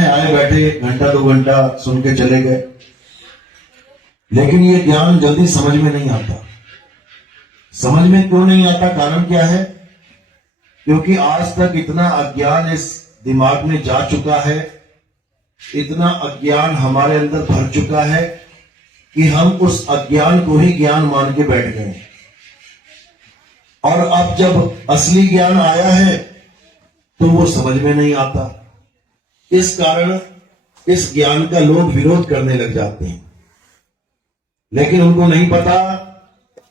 है, आए बैठे घंटा 2 घंटा सुन के चले गए, लेकिन ये ज्ञान जल्दी समझ में नहीं आता। समझ में क्यों नहीं आता? कारण क्या है? क्योंकि आज तक इतना अज्ञान इस दिमाग में जा चुका है, इतना अज्ञान हमारे अंदर भर चुका है कि हम उस अज्ञान को ही ज्ञान मान के बैठ गए। और अब जब असली ज्ञान आया है तो वो समझ में नहीं आता। इस कारण इस ज्ञान का लोग विरोध करने लग जाते हैं, लेकिन उनको नहीं पता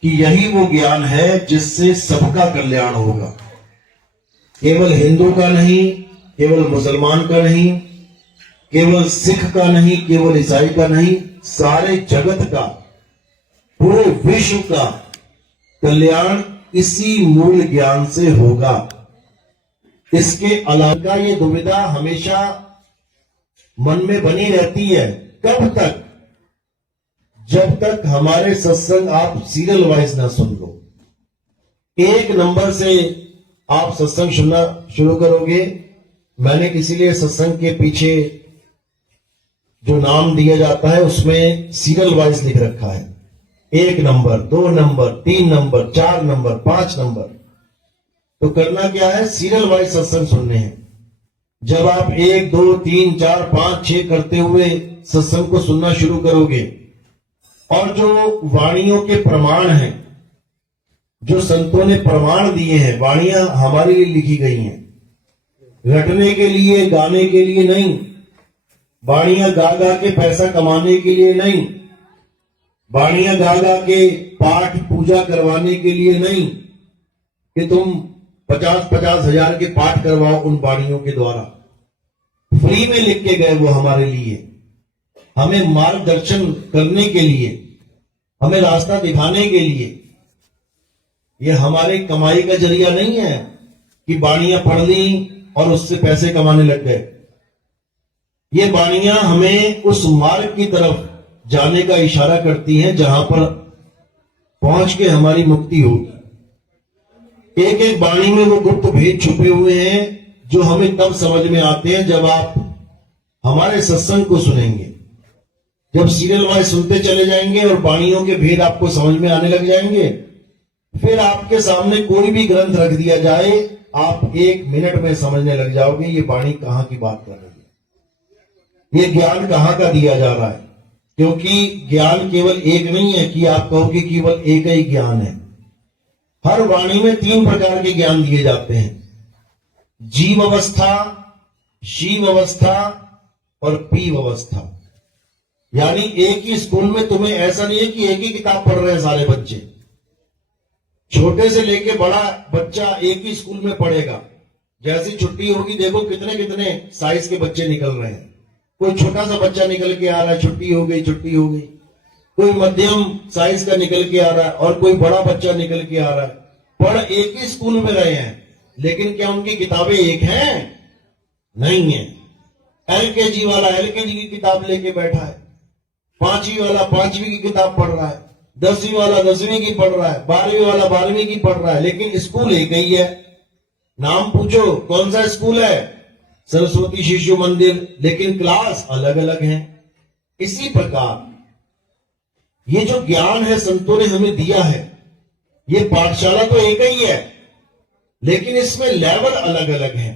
कि यही वो ज्ञान है जिससे सबका कल्याण होगा। केवल हिंदू का नहीं, केवल मुसलमान का नहीं, केवल सिख का नहीं, केवल ईसाई का नहीं, सारे जगत का, पूरे विश्व का कल्याण इसी मूल ज्ञान से होगा। इसके अलावा ये दुविधा हमेशा मन में बनी रहती है। कब तक? जब तक हमारे सत्संग आप सीरियल वाइज ना सुन लो। एक नंबर से आप सत्संग सुनना शुरू करोगे। मैंने इसीलिए सत्संग के पीछे जो नाम दिया जाता है उसमें सीरियल वाइज लिख रखा है। 1 number, 2 number, 3 number, 4 number, 5 number. तो करना क्या है? सीरियल वाइज सत्संग सुनने हैं। जब आप 1, 2, 3, 4, 5, 6 करते हुए सत्संग को सुनना शुरू करोगे और जो वाणियों के प्रमाण हैं, जो संतों ने प्रमाण दिए हैं, वाणियां हमारे लिए लिखी गई हैं, रटने के लिए, गाने के लिए नहीं, वाणियां गा गा के पैसा कमाने के लिए नहीं, वाणियां गा गा के पाठ पूजा करवाने के लिए नहीं कि तुम 50-50 हजार के पाठ करवाओ उन वाणियों के द्वारा। फ्री में लिख के गए वो हमारे लिए, हमें मार्गदर्शन करने के लिए, हमें रास्ता दिखाने के लिए। ये हमारे कमाई का जरिया नहीं है कि वाणियां पढ़ ली और उससे पैसे कमाने लग गए। ये वाणियां हमें उस मार्ग की तरफ जाने का इशारा करती हैं जहां पर पहुंच के हमारी मुक्ति होगी। एक एक वाणी में वो गुप्त भेद छुपे हुए हैं जो हमें तब समझ में आते हैं जब आप हमारे सत्संग को सुनेंगे। जब सीरियल वाइज सुनते चले जाएंगे और वाणियों के भेद आपको समझ में आने लग जाएंगे, फिर आपके सामने कोई भी ग्रंथ रख दिया जाए, आप 1 मिनट में समझने लग जाओगे ये वाणी कहां की बात कर रही है, ये ज्ञान कहां का दिया जा रहा है। क्योंकि ज्ञान केवल एक नहीं है कि आप कहोगे केवल एक ही ज्ञान है। हर वाणी में 3 प्रकार के ज्ञान दिए जाते हैं: जीव अवस्था, शिव अवस्था और पीव अवस्था। यानी एक ही स्कूल में तुम्हें ऐसा नहीं है कि एक ही किताब पढ़ रहे हैं सारे बच्चे। छोटे से लेके बड़ा बच्चा एक ही स्कूल में पढ़ेगा। जैसी छुट्टी होगी देखो कितने कितने साइज के बच्चे निकल रहे हैं। कोई छोटा सा बच्चा निकल के आ रहा है, छुट्टी हो गई, छुट्टी हो गई। कोई मध्यम साइज का निकल के आ रहा है और कोई बड़ा बच्चा निकल के आ रहा है। पढ़ एक ही स्कूल में रहे हैं, लेकिन क्या उनकी किताबें एक हैं? नहीं है। LKG वाला LKG की किताब लेके बैठा है, 5वीं वाला 5वीं की किताब पढ़ रहा है, 10वीं वाला 10वीं की पढ़ रहा है, 12वीं वाला 12वीं की पढ़ रहा है, लेकिन स्कूल एक ही है। नाम पूछो कौन सा स्कूल है? सरस्वती शिशु मंदिर, लेकिन क्लास अलग अलग है। इसी प्रकार ये जो ज्ञान है संतों ने हमें दिया है, ये पाठशाला तो एक ही है, लेकिन इसमें लेवल अलग अलग है।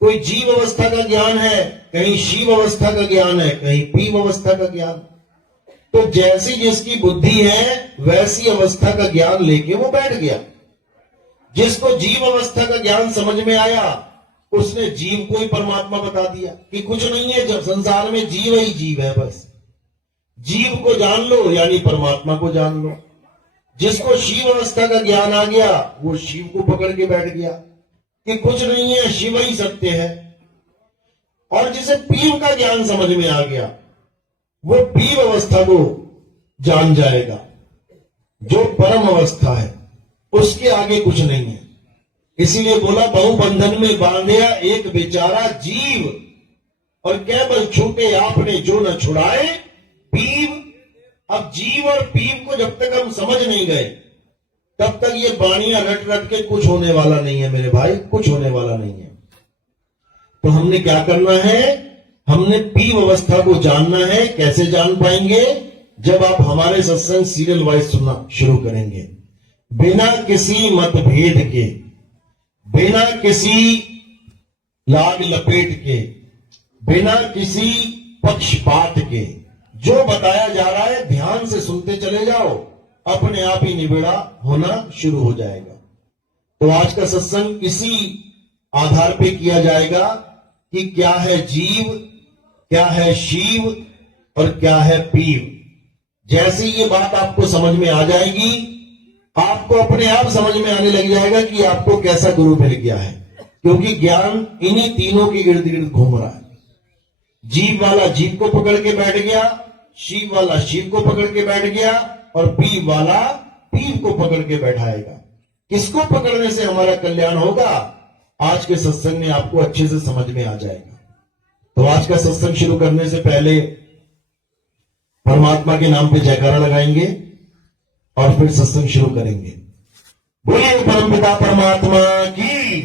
कोई जीव अवस्था का ज्ञान है, कहीं शिव अवस्था का ज्ञान है, कहीं पीव अवस्था का ज्ञान। तो जैसी जिसकी बुद्धि है वैसी अवस्था का ज्ञान लेके वो बैठ गया। जिसको जीव अवस्था का ज्ञान समझ में आया उसने जीव को ही परमात्मा बता दिया कि कुछ नहीं है, जब संसार में जीव ही जीव है। बस जीव को जान लो यानी परमात्मा को जान लो। जिसको शिव अवस्था का ज्ञान आ गया वो शिव को पकड़ के बैठ गया कि कुछ नहीं है, शिव ही सत्य है। और जिसे पीव का ज्ञान समझ में आ गया वो पीव अवस्था को जान जाएगा। जो परम अवस्था है उसके आगे कुछ नहीं है। इसीलिए बोला बहुबंधन में बांधया एक बेचारा जीव, और केवल छूटे आपने जो न छुड़ाए पीव। अब जीव और पीव को जब तक हम समझ नहीं गए तब तक ये वाणियां रट रट के कुछ होने वाला नहीं है मेरे भाई, कुछ होने वाला नहीं है। तो हमने क्या करना है? हमने पीव अवस्था को जानना है। कैसे जान पाएंगे? जब आप हमारे सत्संग सीरियल वाइज सुनना शुरू करेंगे, बिना किसी मतभेद के, बिना किसी लाग लपेट के, बिना किसी पक्षपात के, जो बताया जा रहा है ध्यान से सुनते चले जाओ, अपने आप ही निबेड़ा होना शुरू हो जाएगा। तो आज का सत्संग इसी आधार पे किया जाएगा कि क्या है जीव, क्या है शिव और क्या है पीव। जैसे ये बात आपको समझ में आ जाएगी, आपको अपने आप समझ में आने लग जाएगा कि आपको कैसा गुरु मिल गया है, क्योंकि ज्ञान इन्हीं तीनों के इर्द गिर्द घूम रहा है। जीव वाला जीव को पकड़ के बैठ गया, शिव वाला शिव को पकड़ के बैठ गया और पीव वाला पीव को पकड़ के बैठाएगा। किसको पकड़ने से हमारा कल्याण होगा, आज के सत्संग में आपको अच्छे से समझ में आ जाएगा। तो आज का सत्संग शुरू करने से पहले परमात्मा के नाम पे जयकारा लगाएंगे और फिर सत्संग शुरू करेंगे। बोलिए परमपिता परमात्मा की,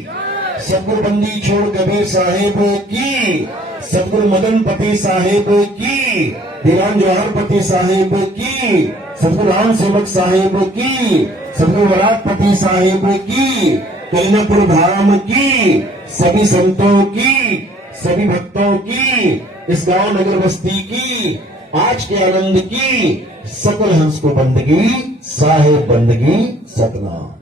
सतगुरु बंदी छोड़ कबीर साहेब की, सतगुरु मदन पति साहेब की, दीवान जवाहर पति साहेब की, सतगुरु राम सेवक साहेब की, सतगुरु वराटपति साहेब की, कलिनापुर धाम की, सभी संतों की, सभी भक्तों की, इस गांव नगर बस्ती की, आज के आनंद की, सकल हंस को बंदगी, साहेब बंदगी सतनाम।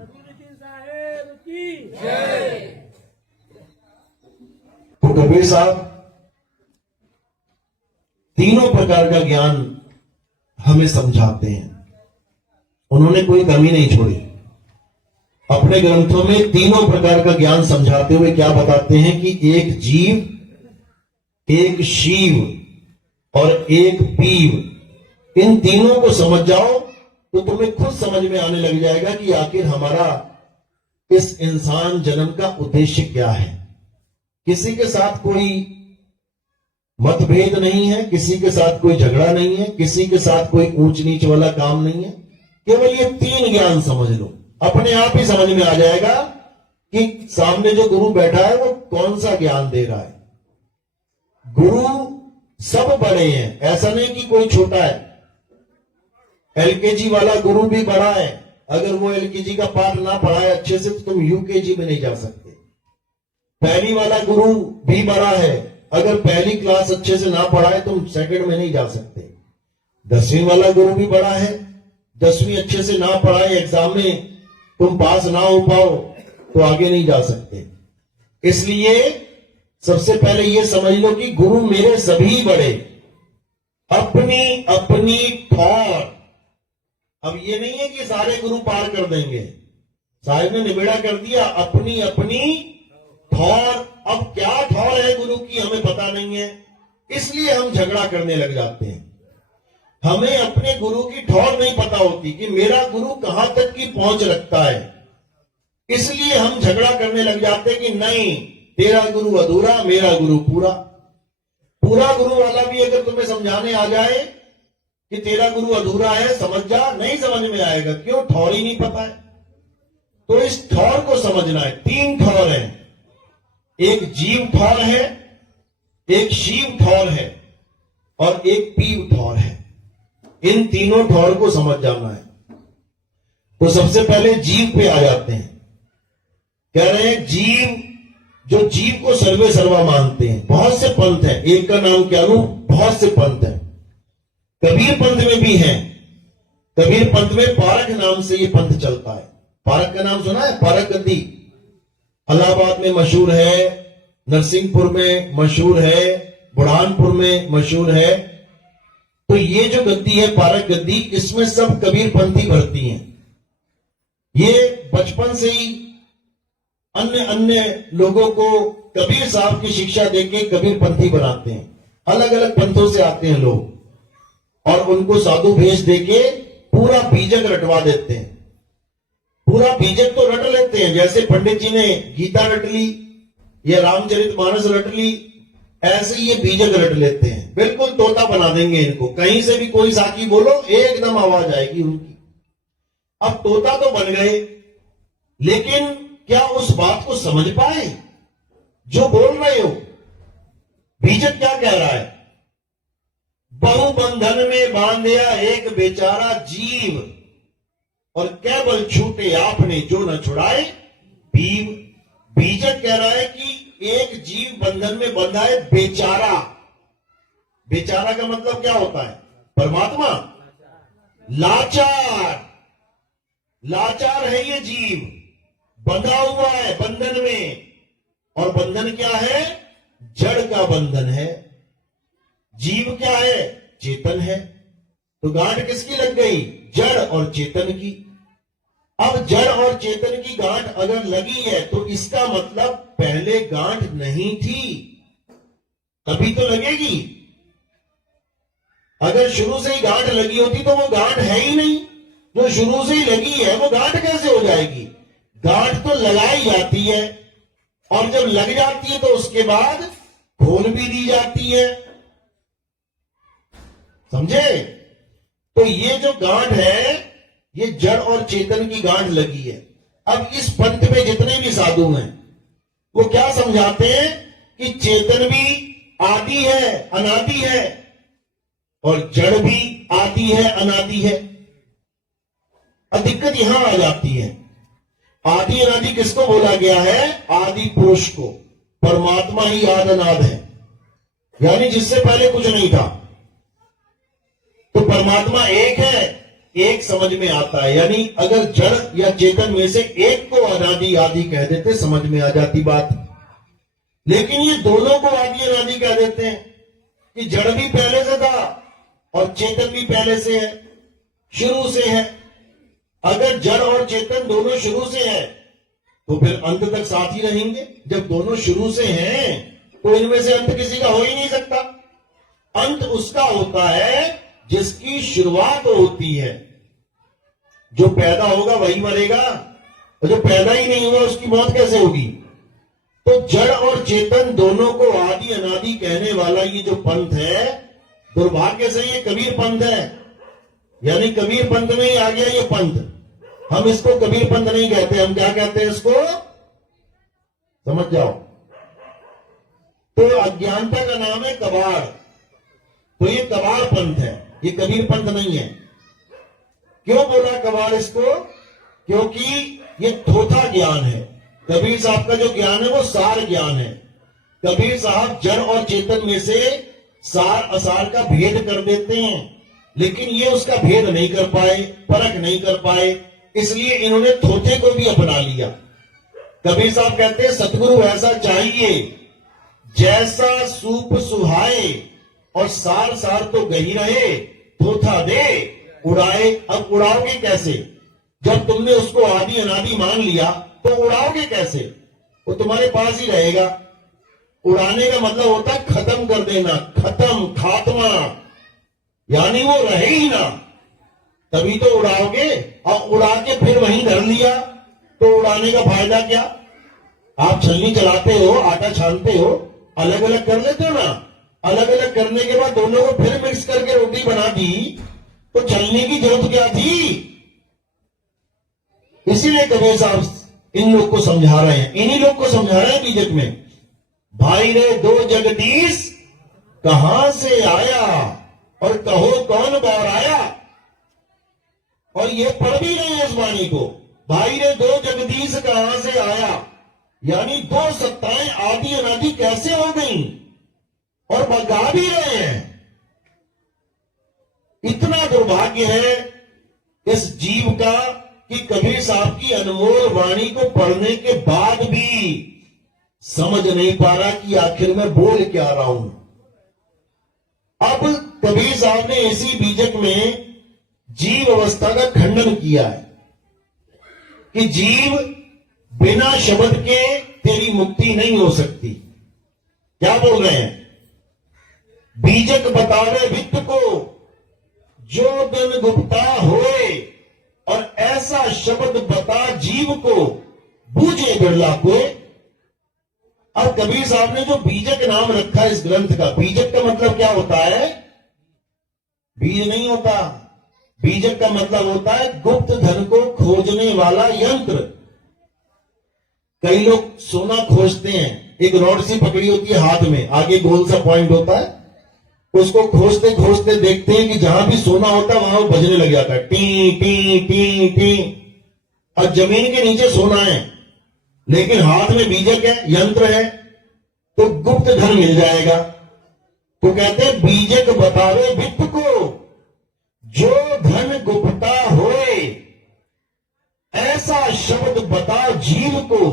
तो कबीर साहब तीनों प्रकार का ज्ञान हमें समझाते हैं। उन्होंने कोई कमी नहीं छोड़ी। अपने ग्रंथों में तीनों प्रकार का ज्ञान समझाते हुए क्या बताते हैं कि एक जीव, एक शिव और एक पीव, इन तीनों को समझ जाओ तो तुम्हें खुद समझ में आने लग जाएगा कि आखिर हमारा इस इंसान जन्म का उद्देश्य क्या है। किसी के साथ कोई मतभेद नहीं है, किसी के साथ कोई झगड़ा नहीं है, किसी के साथ कोई ऊंच नीच वाला काम नहीं है। केवल ये तीन ज्ञान समझ लो, अपने आप ही समझ में आ जाएगा कि सामने जो गुरु बैठा है वो कौन सा ज्ञान दे रहा है। गुरु सब बड़े हैं, ऐसा नहीं कि कोई छोटा है। एलकेजी वाला गुरु भी बड़ा है, अगर वो एलकेजी का पाठ ना पढ़ाए अच्छे से तो तुम यूकेजी में नहीं जा सकते। पहली वाला गुरु भी बड़ा है, अगर पहली क्लास अच्छे से ना पढ़ाए तुम सेकंड में नहीं जा सकते। 10वीं वाला गुरु भी बड़ा है, 10वीं अच्छे से ना पढ़ाए, एग्जाम में तुम पास ना हो पाओ तो आगे नहीं जा सकते। इसलिए सबसे पहले ये समझ लो कि गुरु मेरे सभी बड़े, अपनी अपनी ठौर। अब ये नहीं है कि सारे गुरु पार कर देंगे, साहिब ने निबेड़ा कर दिया, अपनी अपनी ठौर। अब क्या ठौर है गुरु की हमें पता नहीं है, इसलिए हम झगड़ा करने लग जाते हैं। हमें अपने गुरु की ठौर नहीं पता होती कि मेरा गुरु कहां तक की पहुंच रखता है, इसलिए हम झगड़ा करने लग जाते हैं कि नहीं तेरा गुरु अधूरा, मेरा गुरु पूरा। पूरा गुरु वाला भी अगर तुम्हें समझाने आ जाए कि तेरा गुरु अधूरा है, समझ जा, नहीं समझ में आएगा। क्यों? ठौर ही नहीं पता है। तो इस ठौर को समझना है। तीन ठौर है, एक जीव ठौर है, एक शिव ठौर है और एक पीव ठौर है। इन तीनों ठौर को समझ जाना है। तो सबसे पहले जीव पे आ जाते हैं। कह रहे हैं जीव, जो जीव को सर्वे सर्वा मानते हैं। बहुत से पंथ हैं, एक का नाम क्या लूं, बहुत से पंथ हैं। कबीर पंथ में भी हैं। कबीर पंथ में पारक नाम से ये पंथ चलता है। पारक का नाम सुना है? पारक गद्दी इलाहाबाद में मशहूर है, नरसिंहपुर में मशहूर है, बुरहानपुर में मशहूर है। तो ये जो गद्दी है पारक गद्दी, इसमें सब कबीर पंथी भर्ती हैं। ये बचपन से ही अन्य अन्य लोगों को कबीर साहब की शिक्षा देके कबीर पंथी बनाते हैं। अलग अलग पंथों से आते हैं लोग और उनको साधु भेष देके पूरा बीजक रटवा देते हैं। पूरा बीजक तो रट लेते हैं, जैसे पंडित जी ने गीता रट ली या रामचरितमानस रट ली, ऐसे ये बीजक रट लेते हैं। बिल्कुल तोता बना देंगे इनको। कहीं से भी कोई साकी बोलो एकदम आवाज आएगी उनकी। अब तोता तो बन गए, लेकिन क्या उस बात को समझ पाए जो बोल रहे हो? बीजक क्या कह रहा है? बहुबंधन में बांधया एक बेचारा जीव, और केवल छूटे आपने जो न छुड़ाए बीव। बीजक कह रहा है कि एक जीव बंधन में बंधा है बेचारा। बेचारा का मतलब क्या होता है? परमात्मा। लाचार, लाचार है ये जीव, बंधा हुआ है बंधन में। और बंधन क्या है? जड़ का बंधन है। जीव क्या है? चेतन है। तो गांठ किसकी लग गई? जड़ और चेतन की। अब जड़ और चेतन की गांठ अगर लगी है तो इसका मतलब पहले गांठ नहीं थी, तभी तो लगेगी। अगर शुरू से ही गांठ लगी होती तो वो गांठ है ही नहीं। जो शुरू से ही लगी है वो गांठ कैसे हो जाएगी? गांठ तो लगाई जाती है, और जब लग जाती है तो उसके बाद खोल भी दी जाती है। समझे? तो ये जो गांठ है ये जड़ और चेतन की गांठ लगी है। अब इस पंथ में जितने भी साधु हैं वो क्या समझाते हैं कि चेतन भी आदि है, अनादि है, और जड़ भी आदि है, अनादि है। अब दिक्कत यहां आ जाती है, आदि अनादि किसको बोला गया है? आदि पुरुष को। परमात्मा ही आद अनाद है, यानी जिससे पहले कुछ नहीं था। तो परमात्मा एक है, एक समझ में आता है। यानी अगर जड़ या चेतन में से एक को अनादि आदि कह देते समझ में आ जाती बात। लेकिन ये दोनों को आदि अनादि कह देते हैं कि जड़ भी पहले से था और चेतन भी पहले से है, शुरू से है। अगर जड़ और चेतन दोनों शुरू से है तो फिर अंत तक साथ ही रहेंगे। जब दोनों शुरू से हैं तो इनमें से अंत किसी का हो ही नहीं सकता। अंत उसका होता है जिसकी शुरुआत होती है। जो पैदा होगा वही मरेगा, और जो पैदा ही नहीं हुआ उसकी मौत कैसे होगी? तो जड़ और चेतन दोनों को आदि अनादि कहने वाला ये जो पंथ है, दुर्भाग्य से ये कबीर पंथ है। यानी कबीर पंथ में ही आ गया ये पंथ। हम इसको कबीर पंथ नहीं कहते, हम क्या कहते हैं इसको? समझ जाओ। तो अज्ञानता का नाम है कबाड़। तो ये कबाड़ पंथ है, ये कबीर पंथ नहीं है। क्यों बोला कबाड़ इसको? क्योंकि ये थोथा ज्ञान है। कबीर साहब का जो ज्ञान है वो सार ज्ञान है। कबीर साहब जड़ और चेतन में से सार असार का भेद कर देते हैं, लेकिन ये उसका भेद नहीं कर पाए, परख नहीं कर पाए, इसलिए इन्होंने थोथे को भी अपना लिया। कबीर साहब कहते हैं सतगुरु ऐसा चाहिए जैसा सूप सुहाए, और सार सार तो गही रहे, थोथा दे उड़ाए। अब उड़ाओगे कैसे? जब तुमने उसको आदि अनादि मान लिया तो उड़ाओगे कैसे? वो तुम्हारे पास ही रहेगा। उड़ाने का मतलब होता है खत्म कर देना, खत्म, खात्मा, यानी वो रहे ही ना, तभी तो उड़ाओगे। और उड़ा के फिर वहीं धर लिया तो उड़ाने का फायदा क्या? आप छलनी चलाते हो, आटा छानते हो, अलग अलग कर लेते हो ना। अलग अलग करने के बाद दोनों को फिर मिक्स करके रोटी बना दी तो चलने की जरूरत क्या थी? इसीलिए कबीर साहब इन लोग को समझा रहे हैं, इन्हीं लोग को समझा रहे हैं बीजक में। भाई रे दो जगदीश कहां से आया, और कहो कौन बार आया। और ये पढ़ भी रहे हैं इस वाणी को, भाई रे दो जगदीश कहां से आया, यानी दो सत्ताएं आदि अनादि कैसे हो गई, और बगा भी रहे हैं। इतना दुर्भाग्य है इस जीव का कि कबीर साहब की अनमोल वाणी को पढ़ने के बाद भी समझ नहीं पा रहा कि आखिर मैं बोल क्या रहा हूं। अब कबीर साहब ने इसी बीजक में जीव अवस्था का खंडन किया है कि जीव बिना शब्द के तेरी मुक्ति नहीं हो सकती। क्या बोल रहे हैं? बीजक बतावे वित्त को जो दिन गुप्ता होए, और ऐसा शब्द बता जीव को बूझे बिरला कोय। अब कबीर साहब ने जो बीजक नाम रखा इस ग्रंथ का, बीजक का मतलब क्या होता है? बीज नहीं होता। बीजक का मतलब होता है गुप्त धन को खोजने वाला यंत्र। कई लोग सोना खोजते हैं, एक रॉड सी पकड़ी होती है हाथ में, आगे गोल सा पॉइंट होता है, उसको खोजते खोजते देखते हैं कि जहां भी सोना होता है वहां वो बजने लग जाता है, टी टी टी टी। और जमीन के नीचे सोना है लेकिन हाथ में बीजक है, यंत्र है, तो गुप्त धन मिल जाएगा। तो कहते हैं बीजक बतावे वित्त को, जो धन गुप्ता होए, ऐसा शब्द बता जीव को,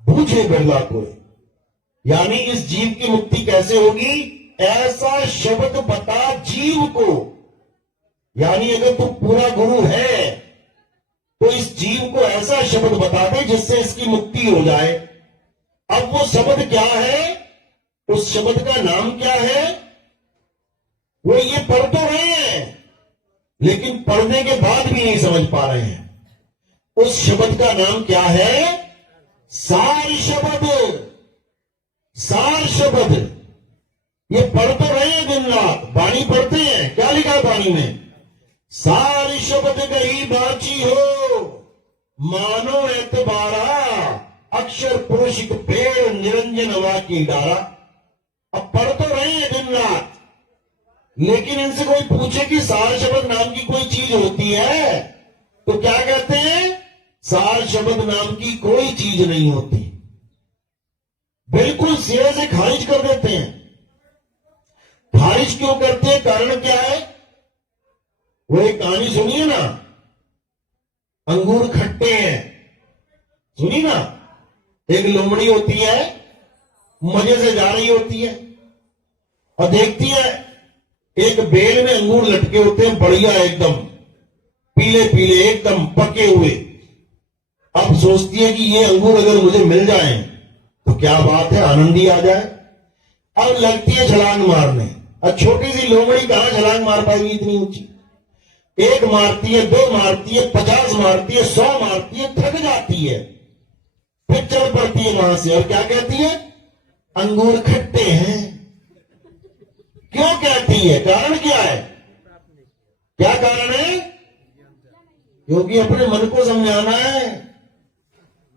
बूझे बिरला कोई। यानी इस जीव की मुक्ति कैसे होगी? ऐसा शब्द बता जीव को। यानी अगर तू पूरा गुरु है तो इस जीव को ऐसा शब्द बता दे जिससे इसकी मुक्ति हो जाए। अब वो शब्द क्या है? उस शब्द का नाम क्या है? वो ये पढ़ तो रहे हैं लेकिन पढ़ने के बाद भी नहीं समझ पा रहे हैं। उस शब्द का नाम क्या है? सार शब्द। सार शब्द ये पढ़ तो रहे हैं दिन रात, वाणी पढ़ते हैं, क्या लिखा है वाणी में? सार शब्द गई बाची हो, मानो एतबारा, अक्षर पुरुष पेड़ निरंजन हवा की डारा। अब पढ़ तो रहे हैं दिन रात, लेकिन इनसे कोई पूछे कि सार शब्द नाम की कोई चीज होती है तो क्या कहते हैं? सार शब्द नाम की कोई चीज नहीं होती। बिल्कुल सिरे से खारिज कर देते हैं। खारिज क्यों करते हैं? कारण क्या है? वो एक कहानी सुनिए ना, अंगूर खट्टे हैं, सुनी ना? एक लोमड़ी होती है, मजे से जा रही होती है और देखती है एक बेल में अंगूर लटके होते हैं, बढ़िया एकदम पीले पीले एकदम पके हुए। अब सोचती है कि ये अंगूर अगर मुझे मिल जाए तो क्या बात है, आनंद ही आ जाए। अब लगती है छलांग मारने। अब छोटी सी लोमड़ी कहां छलांग मार पाएगी इतनी ऊंची? एक मारती है, दो मारती है, 50 मारती है, 100 मारती है, थक जाती है, फिर चल पड़ती है वहां से और क्या कहती है? अंगूर खट्टे हैं। क्यों कहती है? कारण क्या है? क्या कारण है? क्योंकि अपने मन को समझाना है।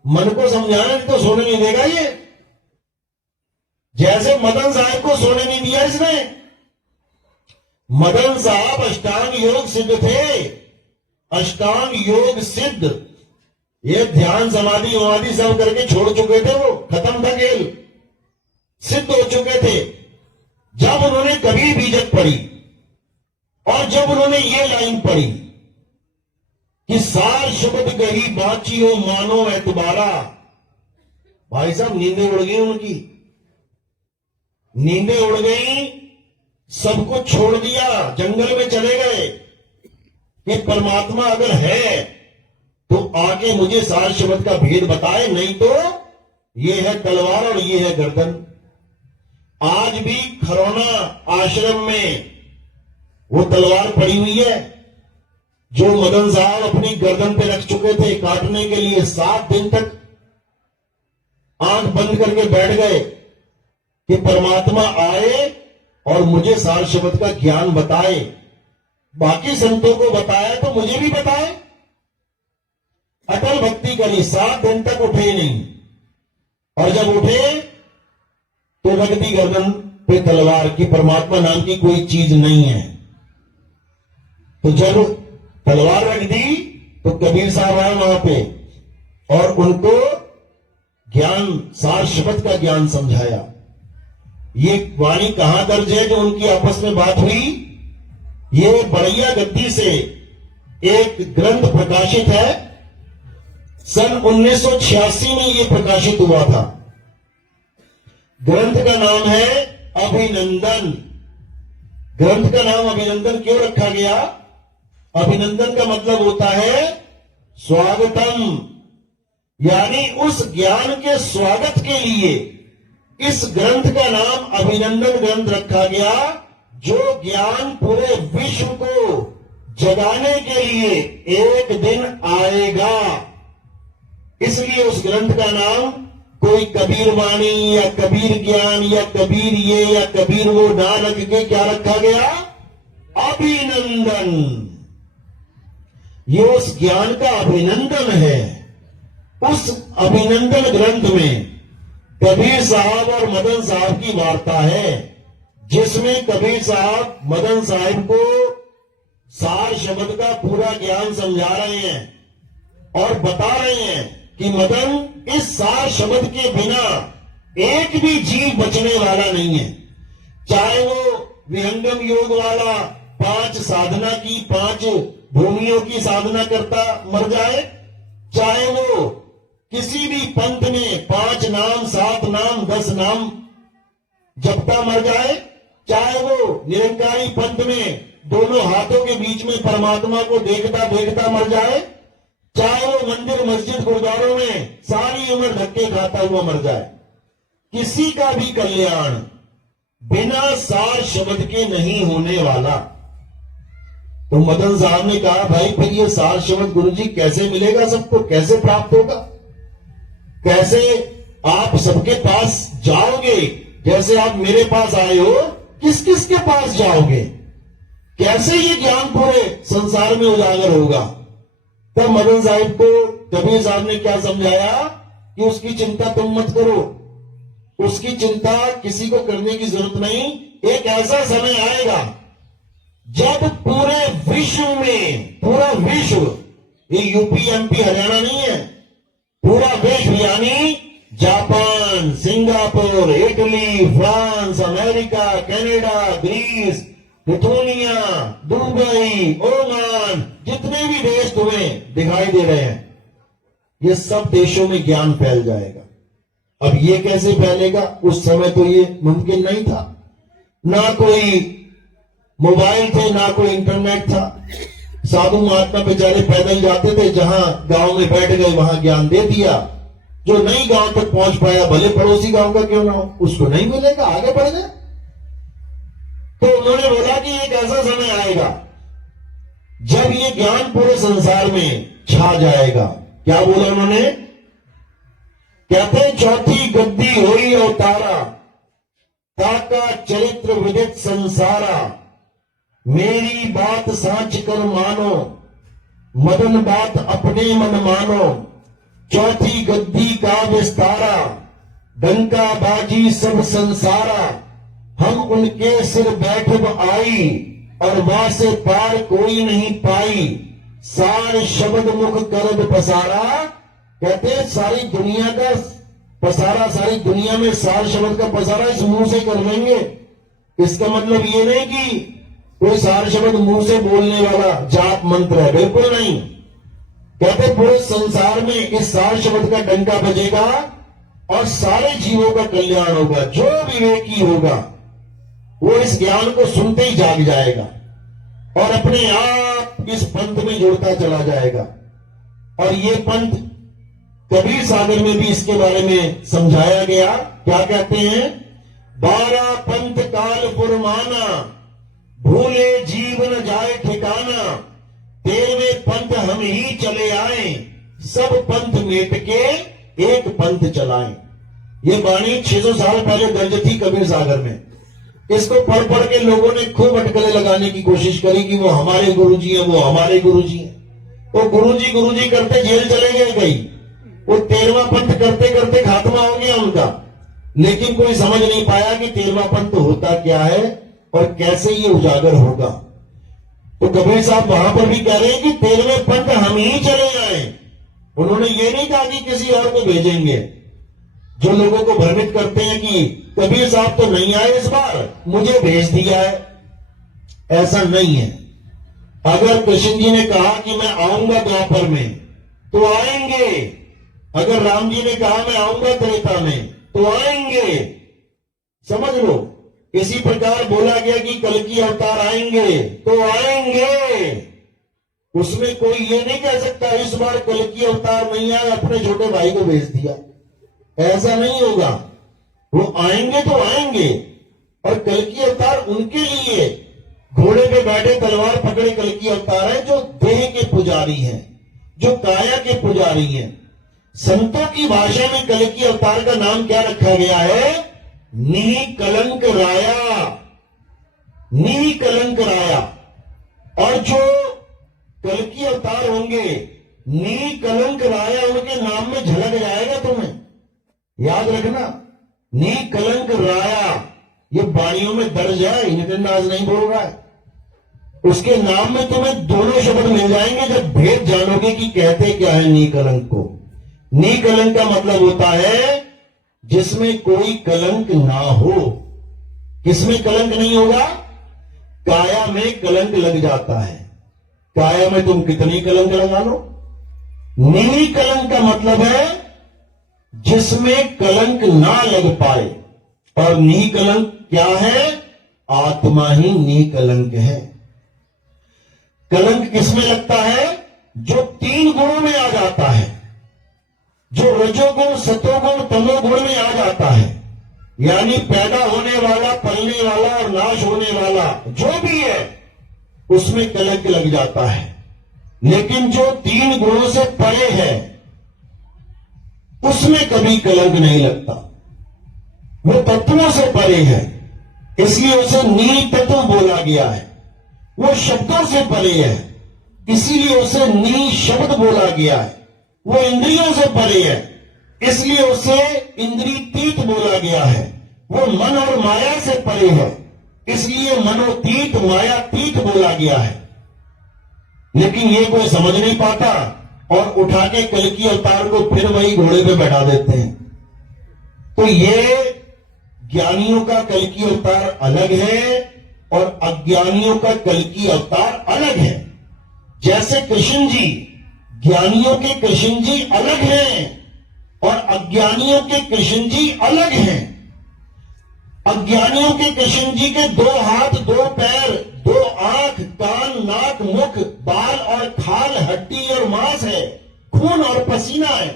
मन को समझाना तो सोने नहीं देगा ये। जैसे मदन साहब को सोने नहीं दिया इसने। मदन साहब अष्टांग योग सिद्ध थे, अष्टांग योग सिद्ध। ये ध्यान समाधि उमाधि सब करके छोड़ चुके थे, वो खत्म था खेल, सिद्ध हो चुके थे। जब उन्होंने कबीर बीजक पढ़ी और जब उन्होंने ये लाइन पढ़ी कि सार शब्द गही बाची हो, मानो एतबारा, भाई साहब नींदें उड़ गई उनकी, नींदें उड़ गई, सब कुछ छोड़ दिया, जंगल में चले गए कि परमात्मा अगर है तो आके मुझे सार शब्द का भेद बताए, नहीं तो ये है तलवार और ये है गर्दन। आज भी खरौना आश्रम में वो तलवार पड़ी हुई है जो मदन साहब अपनी गर्दन पे रख चुके थे काटने के लिए। 7 दिन तक आंख बंद करके बैठ गए कि परमात्मा आए और मुझे सार शब्द का ज्ञान बताए। बाकी संतों को बताया तो मुझे भी बताए। अटल भक्ति करी, 7 दिन तक उठे ही नहीं, और जब उठे तो रख दी गर्दन पे तलवार की परमात्मा नाम की कोई चीज नहीं है। तो जब तलवार रख दी तो कबीर साहब आए वहां पे और उनको ज्ञान, सार शब्द का ज्ञान समझाया। ये वाणी कहां दर्ज है जो उनकी आपस में बात हुई? ये बड़ैया गद्दी से एक ग्रंथ प्रकाशित है, सन 1986 में ये प्रकाशित हुआ था। ग्रंथ का नाम है अभिनंदन। ग्रंथ का नाम अभिनंदन क्यों रखा गया? अभिनंदन का मतलब होता है स्वागतम, यानी उस ज्ञान के स्वागत के लिए इस ग्रंथ का नाम अभिनंदन ग्रंथ रखा गया, जो ज्ञान पूरे विश्व को जगाने के लिए एक दिन आएगा। इसलिए उस ग्रंथ का नाम कोई कबीर वाणी या कबीर ज्ञान या कबीर ये या कबीर वो ना रख के क्या रखा गया? अभिनंदन। ये उस ज्ञान का अभिनंदन है। उस अभिनंदन ग्रंथ में कबीर साहब और मदन साहब की वार्ता है, जिसमें कबीर साहब मदन साहब को सार शब्द का पूरा ज्ञान समझा रहे हैं और बता रहे हैं कि मदन, इस सार शब्द के बिना एक भी जीव बचने वाला नहीं है। चाहे वो विहंगम योग वाला 5 साधना की 5 भूमियों की साधना करता मर जाए, चाहे वो किसी भी पंथ में 5 नाम 7 नाम 10 नाम जपता मर जाए, चाहे वो निरंकारी पंथ में दोनों हाथों के बीच में परमात्मा को देखता देखता मर जाए, चाहे वो मंदिर मस्जिद गुरुद्वारों में सारी उम्र धक्के खाता हुआ मर जाए, किसी का भी कल्याण बिना सार शब्द के नहीं होने वाला। तो मदन साहब ने कहा, भाई फिर ये सार शब्द गुरुजी कैसे मिलेगा सबको, कैसे प्राप्त होगा, कैसे आप सबके पास जाओगे? जैसे आप मेरे पास आए हो, किस किस के पास जाओगे? कैसे ये ज्ञान पूरे संसार में उजागर होगा? तब मदन साहब को कबीर साहब ने क्या समझाया कि उसकी चिंता तुम मत करो, उसकी चिंता किसी को करने की जरूरत नहीं। एक ऐसा समय आएगा जब पूरे विश्व में, पूरा विश्व, ये यूपी एमपी हरियाणा नहीं है, पूरा विश्व यानी Japan, Singapore, Italy, France, America, Canada, Greece, Lithuania, Dubai, Oman, जितने भी देश तुम्हें दिखाई दे रहे हैं, ये सब देशों में ज्ञान फैल जाएगा। अब ये कैसे फैलेगा? उस समय तो ये मुमकिन नहीं था, ना कोई मोबाइल थे, ना कोई इंटरनेट था। साधु महात्मा बेचारे पैदल जाते थे, जहां गांव में बैठ गए वहां ज्ञान दे दिया। जो नहीं गांव तक पहुंच पाया, भले पड़ोसी गांव का क्यों ना हो, उसको नहीं मिलेगा, आगे बढ़ गए। तो उन्होंने बोला कि एक ऐसा समय आएगा जब ये ज्ञान पूरे संसार में छा जाएगा। क्या बोला उन्होंने? कहते चौथी गद्दी होई अवतारा, ताका चरित्र विदित संसारा, मेरी बात साच कर मानो, मदन बात अपने मन मानो, चौथी गद्दी का विस्तारा, डंका बाजी सब संसारा, हम उनके सिर बैठब आई, और वहां से पार कोई नहीं पाई, सार शब्द मुख करब पसारा। कहते सारी दुनिया का पसारा, सारी दुनिया में सार शब्द का पसारा इस मुंह से कर लेंगे। इसका मतलब ये नहीं कि कोई सार शब्द मुंह से बोलने वाला जाप मंत्र है, बिल्कुल नहीं। कहते पूरे संसार में इस सार शब्द का डंका बजेगा और सारे जीवों का कल्याण होगा। जो विवेकी होगा वो इस ज्ञान को सुनते ही जाग जाएगा और अपने आप इस पंथ में जुड़ता चला जाएगा। और ये पंथ कबीर सागर में भी इसके बारे में समझाया गया। क्या कहते हैं? 12 पंथ काल पुरमाना, भूले जीवन जाए ठिकाना, 13वें पंथ हम ही चले आए, सब पंथ मेट के एक पंथ चलाएं। ये वाणी 600 साल पहले दर्ज थी कबीर सागर में। इसको पढ़ पढ़ के लोगों ने खूब अटकलें लगाने की कोशिश करी कि वो हमारे गुरुजी हैं, वो हमारे गुरुजी हैं। वो गुरुजी करते जेल चले गए कई, वो 13वां पंथ करते करते खात्मा हो गया उनका। लेकिन कोई समझ नहीं पाया कि 13वां पंथ होता क्या है और कैसे ये उजागर होगा। तो कबीर साहब वहां पर भी कह रहे हैं कि 13वें पंथ हम ही चले आए। उन्होंने ये नहीं कहा कि किसी और को भेजेंगे। जो लोगों को भ्रमित करते हैं कि कबीर साहब तो नहीं आए इस बार, मुझे भेज दिया है, ऐसा नहीं है। अगर कृष्ण जी ने कहा कि मैं आऊंगा द्वापर में तो आएंगे, अगर राम जी ने कहा मैं आऊंगा त्रेता में तो आएंगे। समझ लो, इसी प्रकार बोला गया कि कल्कि अवतार आएंगे तो आएंगे। उसमें कोई ये नहीं कह सकता इस बार कल्कि अवतार नहीं आए, अपने छोटे भाई को भेज दिया। ऐसा नहीं होगा, वो आएंगे तो आएंगे। और कल्कि अवतार उनके लिए घोड़े पे बैठे तलवार पकड़े कल्कि अवतार है जो देह के पुजारी हैं, जो काया के पुजारी हैं। संतों की भाषा में कल्कि अवतार का नाम क्या रखा गया है? निकलंक राया, निकलंक राया। और जो कल्कि अवतार होंगे निकलंक राया, उनके नाम में झलक जाएगा तुम्हें, याद रखना। नी कलंक राया, ये वाणियों में दर्ज है, नितिनदास नहीं बोल रहा है। उसके नाम में तुम्हें दोनों शब्द मिल जाएंगे जब भेद जानोगे कि कहते क्या है नी कलंक को। नी कलंक का मतलब होता है जिसमें कोई कलंक ना हो। किसमें कलंक नहीं होगा? काया में कलंक लग जाता है। काया में तुम कितनी कलंक लगा लो। नी कलंक का मतलब है जिसमें कलंक ना लग पाए। और नी कलंक क्या है? आत्मा ही नी कलंक है। कलंक किसमें लगता है? जो 3 गुणों में आ जाता है, जो रजोगुण सतोगुण तमोगुण में आ जाता है, यानी पैदा होने वाला, पलने वाला और नाश होने वाला जो भी है उसमें कलंक लग जाता है। लेकिन जो 3 गुणों से परे है उसमें कभी कलंक नहीं लगता। वो तत्वों से परे है, इसलिए उसे नी तत्व बोला गया है। वो शब्दों से परे है, इसीलिए उसे नी शब्द बोला गया है। वो इंद्रियों से परे है, इसलिए उसे इंद्रियतीत बोला गया है। वो मन और माया से परे है, इसलिए मनोतीत मायातीत बोला गया है। लेकिन ये कोई समझ नहीं पाता और उठा के कल्कि अवतार को फिर वही घोड़े पे बैठा देते हैं। तो ये ज्ञानियों का कल्कि अवतार अलग है और अज्ञानियों का कल्कि अवतार अलग है। जैसे कृष्ण जी, ज्ञानियों के कृष्ण जी अलग हैं और अज्ञानियों के कृष्ण जी अलग हैं। अज्ञानियों के कृष्ण जी के 2 हाथ 2 पैर 2 आंख कान नाक मुख बाल और खाल हड्डी और मांस है, खून और पसीना है।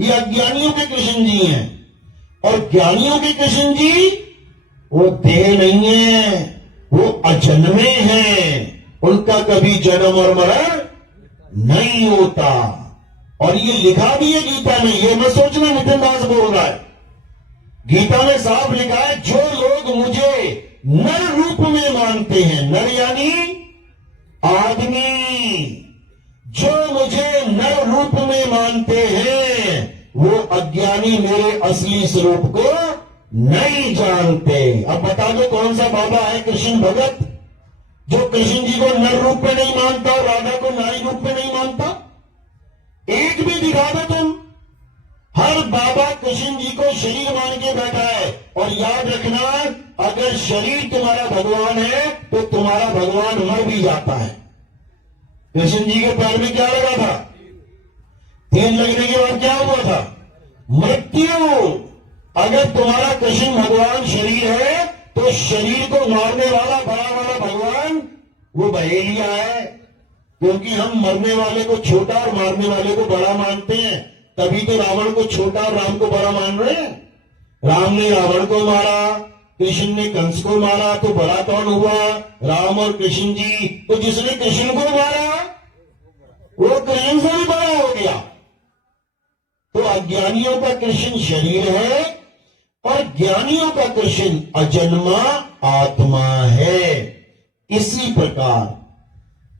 ये अज्ञानियों के कृष्ण जी हैं। और ज्ञानियों के कृष्ण जी वो देह नहीं है, वो अजन्मे हैं। उनका कभी जन्म और मरण नहीं होता। और ये लिखा भी है गीता में, ये मत सोचना नितिनदास बोल रहा है। गीता में साफ लिखा है, जो लोग मुझे नर रूप में मानते हैं, नर यानी आदमी, जो मुझे नर रूप में मानते हैं वो अज्ञानी मेरे असली स्वरूप को नहीं जानते। अब बता दो कौन सा बाबा है कृष्ण भगत जो कृष्ण जी को नर रूप में नहीं मानता और राधा को नारी रूप में नहीं मानता? एक भी दिखा दो तुम। हर बाबा कृष्ण जी को शरीर मान के बैठा है। और याद रखना, अगर शरीर तुम्हारा भगवान है तो तुम्हारा भगवान मर भी जाता है। कृष्ण जी के पैर में क्या लगा था? तेल लगने के बाद क्या हुआ था? मृत्यु। अगर तुम्हारा कृष्ण भगवान शरीर है तो शरीर को मारने वाला बड़ा वाला भगवान वो बहेलिया है। क्योंकि हम मरने वाले को छोटा और मारने वाले को बड़ा मानते हैं, तभी तो रावण को छोटा और राम को बड़ा मान रहे हैं। राम ने रावण को मारा, कृष्ण ने कंस को मारा, तो बड़ा कौन हुआ? राम और कृष्ण जी। तो जिसने कृष्ण को मारा वो कृष्ण से भी बड़ा हो गया। तो अज्ञानियों का कृष्ण शरीर है और ज्ञानियों का कृष्ण अजन्मा आत्मा है। इसी प्रकार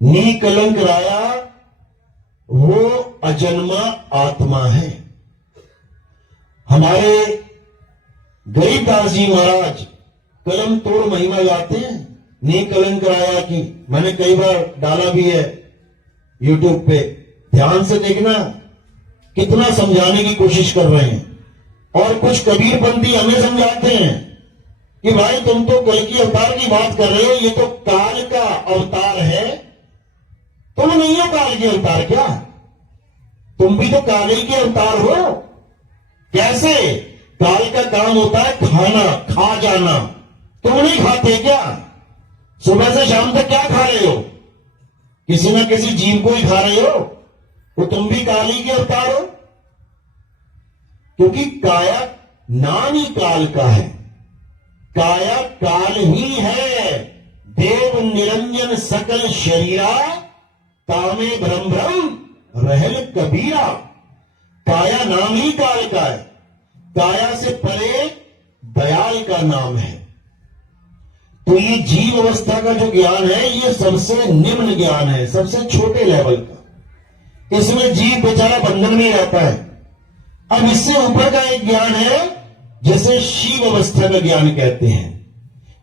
नी कलंक राया वो अजन्मा आत्मा है। हमारे गरीबदास जी महाराज कलम तोड़ महिमा गाते हैं नी कलंक राया की। मैंने कई बार डाला भी है यूट्यूब पे, ध्यान से देखना कितना समझाने की कोशिश कर रहे हैं। और कुछ कबीरपंथी हमें समझाते हैं कि भाई तुम तो कल्कि अवतार की बात कर रहे हो, ये तो काल का अवतार है। तुम नहीं हो काल के अवतार क्या? तुम भी तो काल ही के अवतार हो। कैसे? काल का काम होता है खाना, खा जाना। तुम नहीं खाते क्या? सुबह से शाम तक क्या खा रहे हो? किसी ना किसी जीव को ही खा रहे हो। तो तुम भी काल ही के अवतार हो। क्योंकि काया नाम ही काल का है, काया काल ही है। देव निरंजन सकल शरीरा, कामे भ्रम भ्रम रहल कबीरा। काया नाम ही काल का है, काया से परे दयाल का नाम है। तो ये जीव अवस्था का जो ज्ञान है ये सबसे निम्न ज्ञान है, सबसे छोटे लेवल का। इसमें जीव बेचारा बंधन में रहता है। अब इससे ऊपर का एक ज्ञान है जिसे शिव अवस्था का ज्ञान कहते हैं।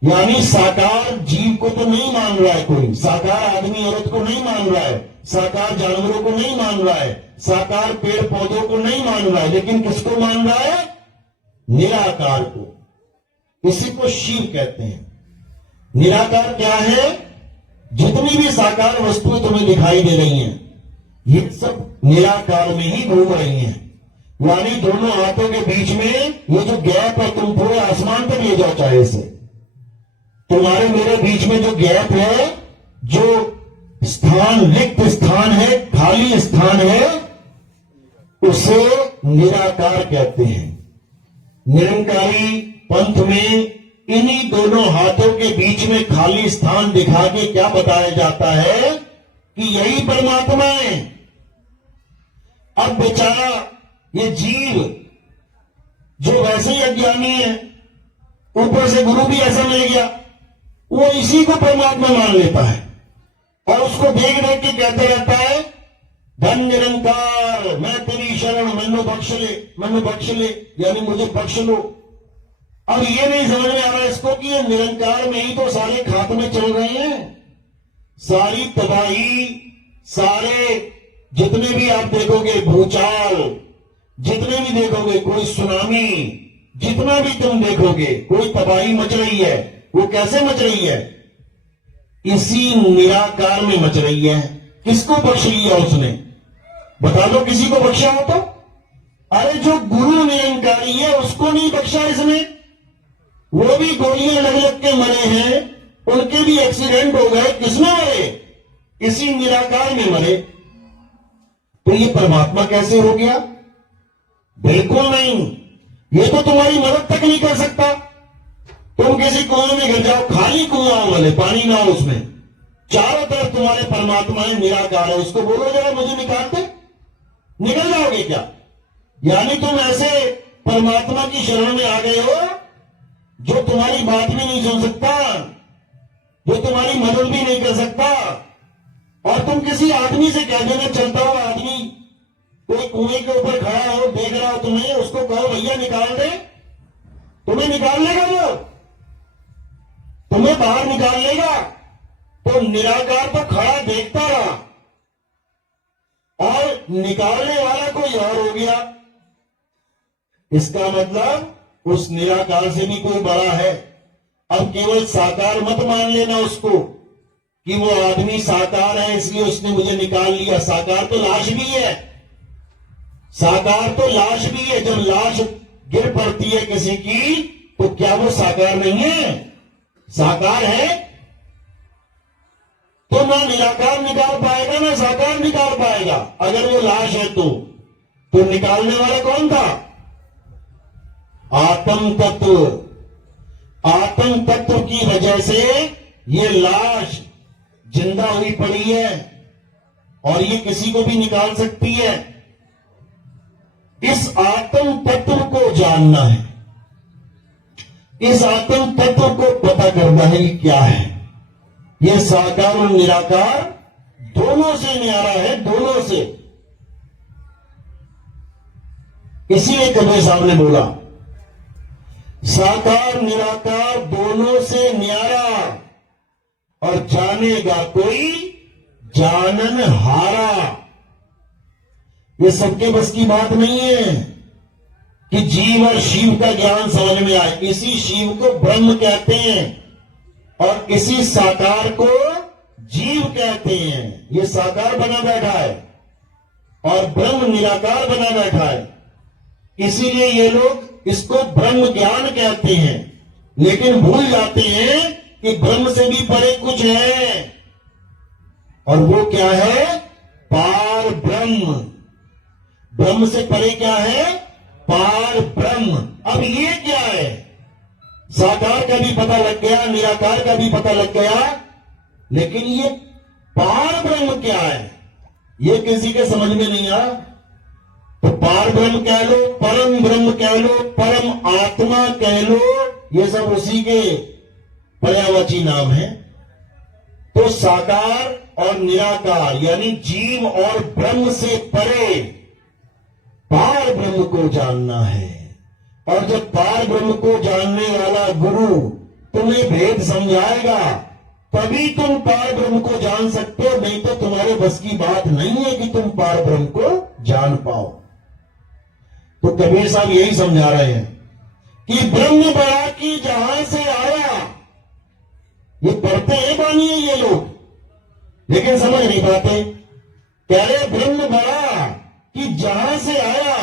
यानी साकार जीव को तो नहीं मान रहा है कोई, साकार आदमी औरत को नहीं मान रहा है, साकार जानवरों को नहीं मान रहा है, साकार पेड़ पौधों को नहीं मान रहा है, लेकिन किसको मान रहा है? निराकार को। इसी को शिव कहते हैं। निराकार क्या है? जितनी भी साकार वस्तुएं तुम्हें दिखाई दे रही हैं, ये सब निराकार में ही घूम रही हैं। यानी दोनों हाथों के बीच में ये जो गैप है, तुम पूरे आसमान तक ले जाओ चाहे इसे, तुम्हारे मेरे बीच में जो गैप है, जो स्थान, रिक्त स्थान है, खाली स्थान है, उसे निराकार कहते हैं। निरंकारी पंथ में इन्हीं दोनों हाथों के बीच में खाली स्थान दिखा के क्या बताया जाता है कि यही परमात्मा है। अब बेचारा ये जीव जो वैसे ही अज्ञानी है, ऊपर से गुरु भी ऐसा मिल गया, वो इसी को परमात्मा मान लेता है और उसको देख देख के कहता रहता है, धन निरंकार मैं तेरी शरण, मैनू बख्श ले, यानी मुझे बख्श लो। अब ये नहीं समझ में आ रहा इसको कि ये निरंकार में ही तो सारे खात्मे चल रहे हैं, सारी तबाही, सारे जितने भी आप देखोगे भूचाल, जितने भी देखोगे, कोई सुनामी, जितना भी तुम देखोगे, कोई तबाही मच रही है, वो कैसे मच रही है? इसी निराकार में मच रही है। किसको बख्श लिया उसने? बता दो किसी को बख्शा हो तो? अरे जो गुरु निरंकारी है उसको नहीं बख्शा इसने, वो भी गोलियां लग लग के मरे हैं, उनके भी एक्सीडेंट हो गए, किसमें मरे? इसी निराकार में मरे। तो ये परमात्मा कैसे हो गया? बिल्कुल नहीं, ये तो तुम्हारी मदद तक नहीं कर सकता। तुम किसी कुएं में गिर जाओ, खाली कुआं वाले, पानी ना हो उसमें, चारों तरफ तुम्हारे परमात्मा है, निराकार है, उसको बोलो जरा मुझे निकाल दे, निकल जाओगे क्या? यानी तुम ऐसे परमात्मा की शरण में आ गए हो जो तुम्हारी बात भी नहीं सुन सकता, जो तुम्हारी मदद भी नहीं कर सकता। और तुम किसी आदमी से कह देना, चलता हुआ आदमी कोई कुएं के ऊपर खड़ा हो, देख रहा हो तुम्हें, उसको कहो भैया निकाल दे, तुम्हें निकाल लेगा वो, तुम्हें बाहर निकाल लेगा। तो निराकार तो खड़ा देखता रहा और निकालने वाला कोई और हो गया। इसका मतलब उस निराकार से भी कोई बड़ा है। अब केवल साकार मत मान लेना उसको कि वो आदमी साकार है इसलिए उसने मुझे निकाल लिया। साकार तो लाश भी है, साकार तो लाश भी है। जब लाश गिर पड़ती है किसी की तो क्या वो साकार नहीं है? साकार है। तो ना निराकार निकाल पाएगा ना साकार निकाल पाएगा। अगर वो लाश है तो निकालने वाला कौन था? आत्म तत्व। आत्म तत्व की वजह से ये लाश जिंदा हुई पड़ी है और ये किसी को भी निकाल सकती है। इस आत्म तत्व को जानना है, इस आत्म तत्व को पता करना है कि क्या है। ये साकार और निराकार दोनों से न्यारा है, दोनों से। इसीलिए कबीर साहब ने बोला साकार निराकार दोनों से न्यारा और जानेगा कोई जानन हारा। ये सबके बस की बात नहीं है कि जीव और शिव का ज्ञान समझ में आए। इसी शिव को ब्रह्म कहते हैं और इसी साकार को जीव कहते हैं। ये साकार बना बैठा है और ब्रह्म निराकार बना बैठा है। इसीलिए ये लोग इसको ब्रह्म ज्ञान कहते हैं, लेकिन भूल जाते हैं कि ब्रह्म से भी परे कुछ है। और वो क्या है? पार ब्रह्म। ब्रह्म से परे क्या है? पार ब्रह्म। अब ये क्या है? साकार का भी पता लग गया, निराकार का भी पता लग गया, लेकिन ये पार ब्रह्म क्या है? ये किसी के समझ में नहीं आ। तो पार ब्रह्म कह लो, परम ब्रह्म कह लो, परम आत्मा कह लो, ये सब उसी के पर्यायवाची नाम है। तो साकार और निराकार यानी जीव और ब्रह्म से परे पार ब्रह्म को जानना है। और जब पार ब्रह्म को जानने वाला गुरु तुम्हें भेद समझाएगा तभी तुम पार ब्रह्म को जान सकते हो, नहीं तो तुम्हारे बस की बात नहीं है कि तुम पार ब्रह्म को जान पाओ। तो कबीर साहब यही समझा रहे हैं कि ब्रह्म बड़ा की जहां से आया। ये पढ़ते हैं बानी है ये लोग, लेकिन समझ नहीं पाते। कह रहे ब्रह्म बड़ा कि जहां से आया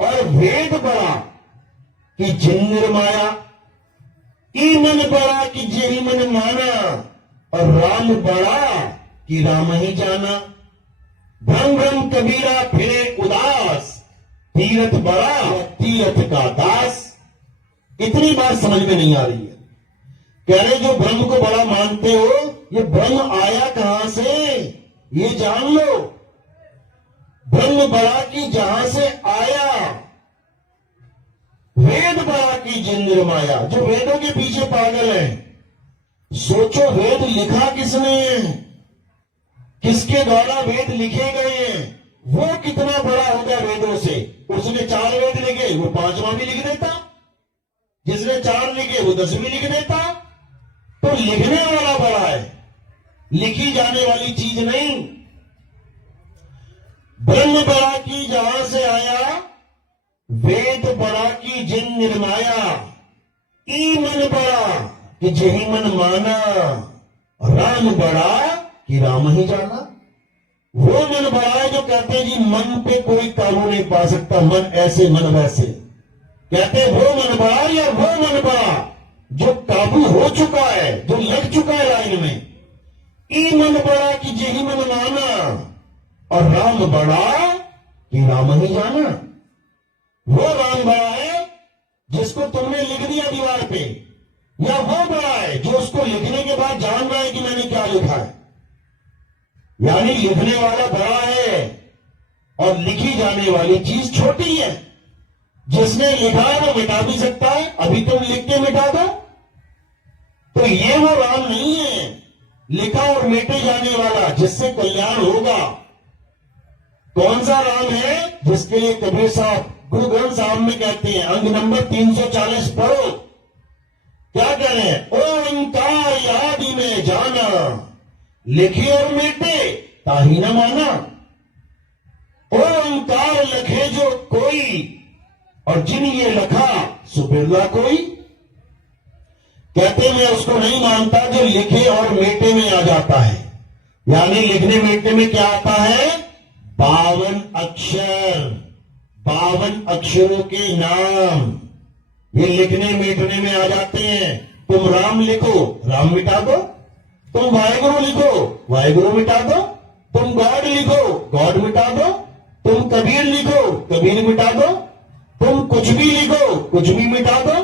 और वेद बड़ा कि जिन निर्माया, ई मन बड़ा कि जेहि मन माना, और राम बड़ा कि राम ही जाना। भ्रम भ्रम कबीरा फिरे उदास, तीरथ बड़ा तीरथ का दास। इतनी बात समझ में नहीं आ रही है। कह रहे जो ब्रह्म को बड़ा मानते हो, ये ब्रह्म आया कहां से ये जान लो। ब्रह्म बड़ा की जहां से आया, वेद बड़ा की जिन निर्माया। जो वेदों के पीछे पागल है, सोचो वेद लिखा किसने है, किसके द्वारा वेद लिखे गए हैं, वो कितना बड़ा होगा वेदों से। उसने 4 वेद लिखे, वो 5वां भी लिख देता। जिसने 4 लिखे वो 10 भी लिख देता। तो लिखने वाला बड़ा है, लिखी जाने वाली चीज नहीं। ब्रह्म बड़ा की जहां से आया, वेद बड़ा की जिन निर्माया, ई मन बड़ा कि जेहि मन माना, राम बड़ा कि राम ही जाना। वो मन बड़ा है जो कहते हैं जी मन पे कोई काबू नहीं पा सकता, मन ऐसे मन वैसे। कहते वो मन बड़ा या वो मन बड़ा जो काबू हो चुका है, जो लग चुका है लाइन में। ई मन बड़ा कि जेहि मन माना, और राम बड़ा कि राम ही जाना। वो राम बड़ा है जिसको तुमने लिख दिया दीवार पे, या वो बड़ा है जो उसको लिखने के बाद जान रहा है कि मैंने क्या लिखा है। यानी लिखने वाला बड़ा है और लिखी जाने वाली चीज छोटी है। जिसने लिखा है वो मिटा भी सकता है, अभी तुम लिख के मिटा दो। तो ये वो राम नहीं है लिखा और मिटे जाने वाला, जिससे कल्याण होगा। कौन सा राम है? जिसके लिए कबीर साहब गुरु ग्रंथ साहब में कहते हैं, अंग नंबर 340 पढ़ो। क्या कह रहे हैं? ओंकार आदि में जाना, लिखे और मिटे ताही न माना। ओंकार लखे जो कोई, और जिन ये लखा सो बिरला कोई। कहते मैं उसको नहीं मानता जो लिखे और मेटे में आ जाता है। यानी लिखने मेटने में क्या आता है? 52 अक्षर, 52 अक्षरों के नाम ये लिखने मिटने में आ जाते हैं। तुम राम लिखो, राम मिटा दो। तुम वाहेगुरु लिखो, वाहेगुरु मिटा दो। तुम गॉड लिखो, गॉड मिटा दो। तुम कबीर लिखो, कबीर मिटा दो। तुम कुछ भी लिखो, कुछ भी मिटा दो।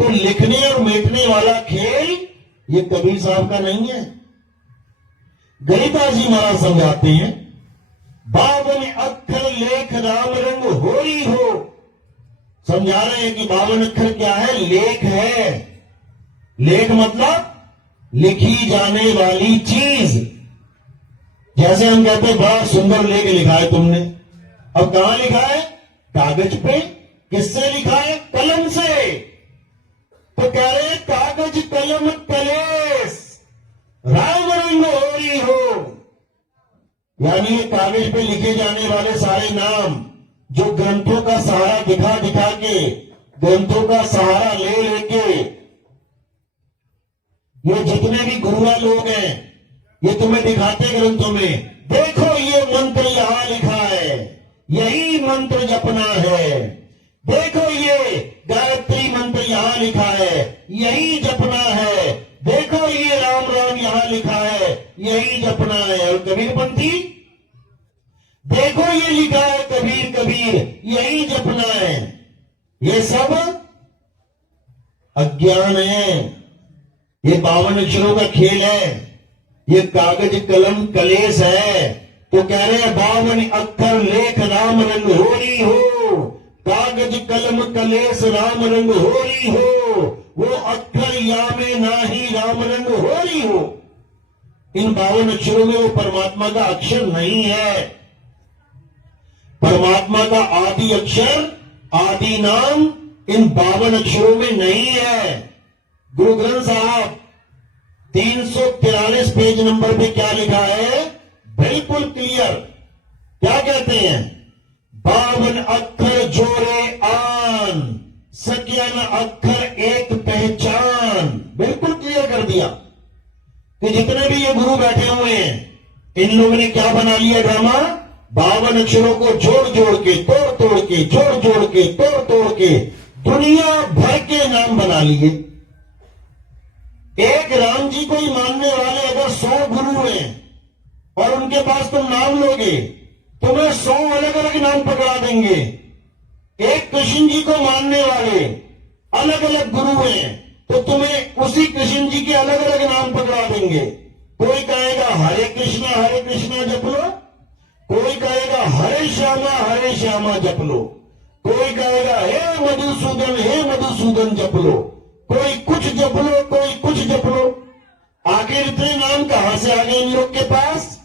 तो लिखने और मिटने वाला खेल ये कबीर साहब का नहीं है। गणिता जी महाराज समझाते हैं, 52 अक्षर लेख राम रंग होरी हो। समझा रहे हैं कि 52 अक्षर क्या है? लेख है। लेख मतलब लिखी जाने वाली चीज। जैसे हम कहते हैं बड़ा सुंदर लेख लिखा है तुमने, अब कहां लिखा है? कागज पे। किससे लिखा है? कलम से। तो कह रहे कागज कलम कलेस राम रंग होरी हो। यानी ये कागज पे लिखे जाने वाले सारे नाम जो ग्रंथों का सहारा दिखा दिखा के, ग्रंथों का सहारा ले लेके, ये जितने भी गुरुआ लोग हैं ये तुम्हें दिखाते ग्रंथों में, देखो ये मंत्र यहां लिखा है, यही मंत्र जपना है। देखो ये गायत्री मंत्र यहां लिखा है, यही जपना है। देखो ये राम राम यहां लिखा है, यही जपना है। और कबीरपंथी, देखो ये लिखा है कबीर कबीर, यही जपना है। ये सब अज्ञान है। ये 52 अक्षरों का खेल है। ये कागज कलम कलेश है। तो कह रहे हैं 52 अक्षर लेख राम रंग होरी हो। कागज कलम कलेश राम रंग होरी हो। वो अक्षर या में ना ही राम रंग होरी हो। इन 52 अक्षरों में वो परमात्मा का अक्षर नहीं है। परमात्मा का आदि अक्षर, आदि नाम इन 52 अक्षरों में नहीं है। गुरु ग्रंथ साहब 343 पेज नंबर पे क्या लिखा है, बिल्कुल क्लियर। क्या कहते हैं, 52 अक्षर जोड़े आन, सज्ञान अक्षर एक पहचान। बिल्कुल क्लियर कर दिया कि जितने भी ये गुरु बैठे हुए हैं, इन लोगों ने क्या बना लिया ड्रामा, 52 अक्षरों को जोड़ जोड़ के, तोड़ तोड़ के, जोड़ जोड़ के, तोड़ तोड़ के दुनिया भर के नाम बना लिए। एक राम जी को ही मानने वाले अगर 100 गुरु हैं और उनके पास तुम नाम लोगे, तुम्हें 100 अलग अलग नाम पकड़ा देंगे। एक कृष्ण जी को मानने वाले अलग अलग गुरु हैं, तो तुम्हें उसी कृष्ण जी के अलग अलग नाम पकड़ा देंगे। कोई कहेगा हरे कृष्णा जप लो, कोई कहेगा हरे श्यामा जप लो, कोई कहेगा हे मधुसूदन जप लो, कोई कुछ जप लो, कोई कुछ जप लो। आखिर इतने नाम कहां से आ गए इन लोग के पास,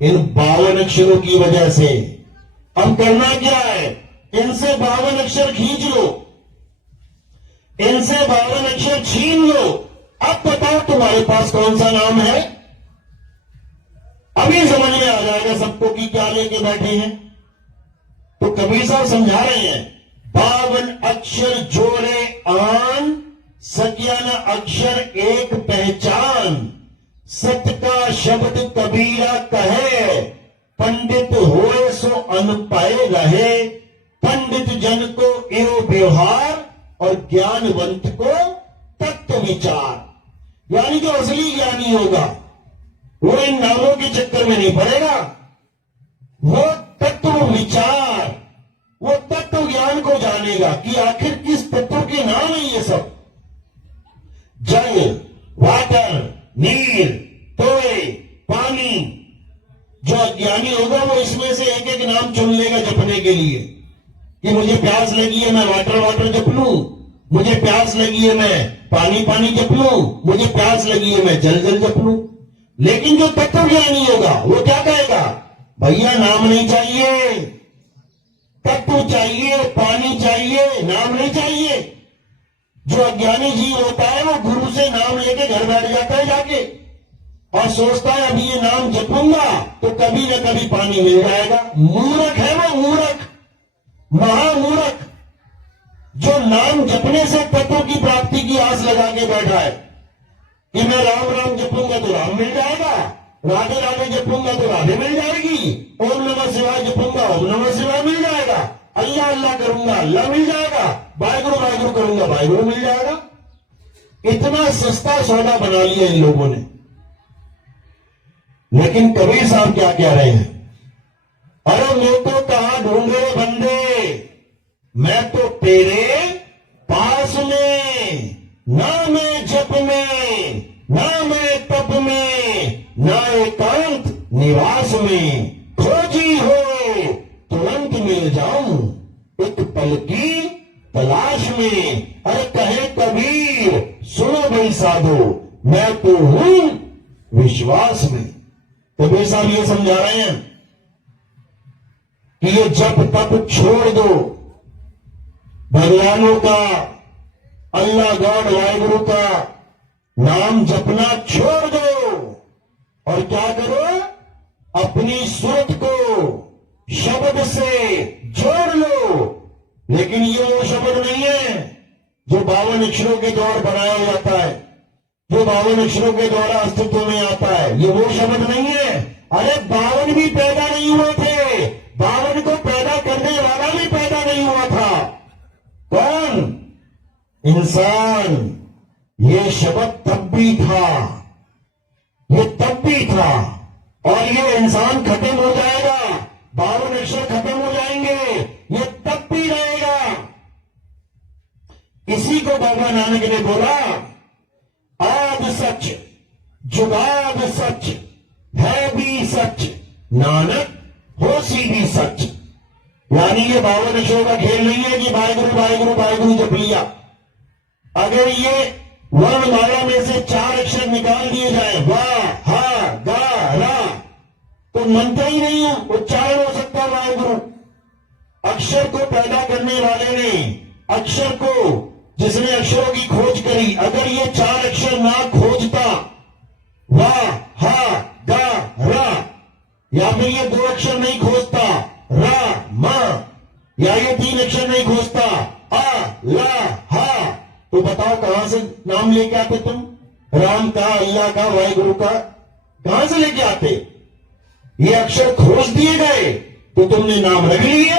इन 52 अक्षरों की वजह से। अब करना क्या है, इनसे 52 अक्षर खींच लो, इनसे 52 अक्षर छीन लो। अब बताओ तुम्हारे पास कौन सा नाम है। अभी समझ में आ जाएगा सबको कि क्या लेके बैठे हैं। तो कबीर साहब समझा रहे हैं, 52 अक्षर जोड़े आन, सज्ञान अक्षर एक पहचान। सत्य का शब्द कबीरा कहे, पंडित होए सो अनपाए रहे। पंडित जन को एवं व्यवहार और ज्ञानवंत को तत्व विचार। यानी जो असली ज्ञानी होगा वो इन नामों के चक्कर में नहीं पड़ेगा, वो तत्व विचार, वो तत्व ज्ञान को जानेगा कि आखिर किस तत्व के नाम है ये सब। जल, वाटर, नीर, तोय, पानी। जो अज्ञानी होगा वो इसमें से एक एक नाम चुन लेगा जपने के लिए कि मुझे प्यास लगी है मैं वाटर जप लूं, मुझे प्यास लगी है मैं पानी जप लूं, मुझे प्यास लगी है मैं जल जप लूं। लेकिन जो तत्व ज्ञानी होगा वो क्या कहेगा, भैया नाम नहीं चाहिए, तत्व चाहिए, पानी चाहिए, नाम नहीं चाहिए। जो अज्ञानी जीव होता है वो गुरु से नाम लेके घर बैठ जाता है जाके और सोचता है अभी ये नाम जपूंगा तो कभी न कभी पानी मिल जाएगा। मूर्ख है वो, मूर्ख, महामूर्ख, जो नाम जपने से तत्व की प्राप्ति की आस लगा के बैठा है कि मैं राम जपूंगा तो राम मिल जाएगा, राधे जपूंगा तो राधे मिल जाएगी, ओम नमः शिवाय जपूंगा ओम नमः शिवाय मिल जाएगा, अल्लाह करूंगा अल्लाह मिल जाएगा, वाहिगुरु करूंगा वाहिगुरु मिल जाएगा। इतना सस्ता सौदा बना लिया इन लोगों ने। लेकिन कबीर साहब क्या कह रहे हैं, अरे मैं तो कहां ढूंढ रहे बंदे, मैं तो तेरे पास में, ना मैं जप में, ना मैं तप में, ना एकांत निवास में, खोजी हो तुरंत मिल जाऊं एक पल की तलाश में। अरे कहे कबीर सुनो भाई साधो, मैं तो हूं विश्वास में। कबीर साहब ये समझा रहे हैं कि ये जप तप छोड़ दो, भगवानों का, अल्लाह गॉड वाहिगुरु का नाम जपना छोड़ दो और क्या करो, अपनी सूरत को शब्द से जोड़ लो। लेकिन ये वो शब्द नहीं है जो 52 अक्षरों के द्वारा बनाया जाता है, जो 52 अक्षरों के द्वारा अस्तित्व में आता है, ये वो शब्द नहीं है। अरे 52 भी पैदा नहीं हुए थे, 52 को पैदा करने वाला भी पैदा नहीं हुआ था। कौन? इंसान। ये शब्द तब भी था, ये तब भी था और ये इंसान खत्म हो जाएगा, 52 अक्षर खत्म हो जाएंगे, ये तब भी रहेगा। इसी को बाबा नानक ने बोला, आद सच जुगाद सच है भी सच, नानक होसी भी सच। यानी ये 52 अक्षरों का खेल नहीं है कि वाहिगुरु जप लिया। अगर ये वर्णमाला में से 4 अक्षर निकाल दिए जाए, वाह हा गा रा, तो मंत्र ही नहीं है, उच्चारण हो सकता वाहिगुरु। अक्षर को पैदा करने वाले ने अक्षर को, जिसने अक्षरों की खोज करी, अगर ये 4 अक्षर ना खोजता, वाह हा गा रा, या फिर ये 2 अक्षर नहीं खोजता, रा मा, या ये 3 अक्षर नहीं खोजता, आ ला हा, तो बताओ कहां से नाम लेके आते तुम? राम का, अल्लाह का, वाहिगुरु का कहां से लेके आते? ये अक्षर खोज दिए गए तो तुमने नाम रख लिए।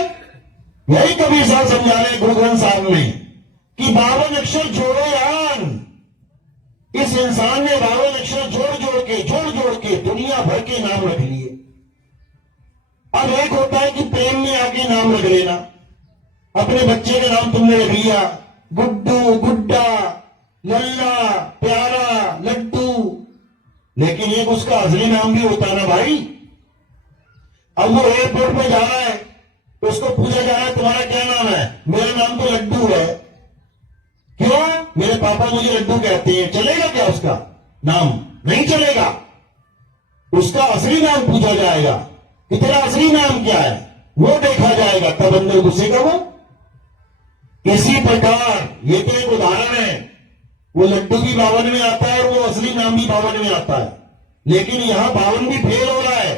यही कबीर साहब समझा रहे गुरु ग्रंथ साहब में कि 52 अक्षर जोड़ो यार। इस इंसान ने 52 अक्षर जोड़ के दुनिया भर के नाम रख लिए। अब एक होता है कि प्रेम में आके नाम रख लेना। अपने बच्चे का नाम तुमने रख लिया, गुड्डू, गुड्डा, लल्ला, प्यारा, लड्डू, लेकिन एक उसका असली नाम भी होता है ना भाई। अब वो एयरपोर्ट पे जा रहा है तो उसको पूछा जा रहा है तुम्हारा क्या नाम है? मेरा नाम तो लड्डू है। क्यों? मेरे पापा मुझे लड्डू कहते हैं। चलेगा क्या उसका नाम? नहीं चलेगा। उसका असली नाम पूछा जाएगा कि तेरा असली नाम क्या है, वो देखा जाएगा, तब अंदर घुसेगा वो। इसी प्रकार ये तो एक उदाहरण है। वो लड्डू भी 52 में आता है और वो असली नाम भी 52 में आता है, लेकिन यहां 52 भी फेल हो रहा है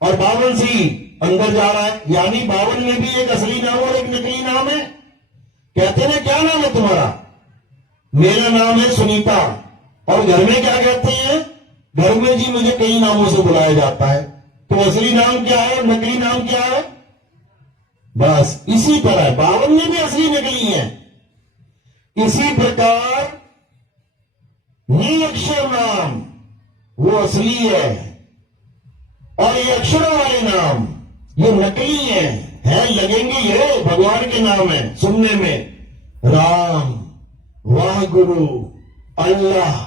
और 52 से ही अंदर जा रहा है। यानी 52 में भी एक असली नाम और एक नकली नाम है। कहते ना क्या नाम है तुम्हारा? मेरा नाम है सुनीता। और घर में क्या कहते हैं? घर में जी मुझे कई नामों से बुलाया जाता है। तो असली नाम क्या है और नकली नाम क्या है? बस इसी तरह 52 में भी असली नकली है। इसी प्रकार नीलक्षर नाम वो असली है और ये अक्षरों वाले नाम ये नकली है लगेंगे। ये भगवान के नाम है सुनने में। राम, वाहगुरु, अल्लाह,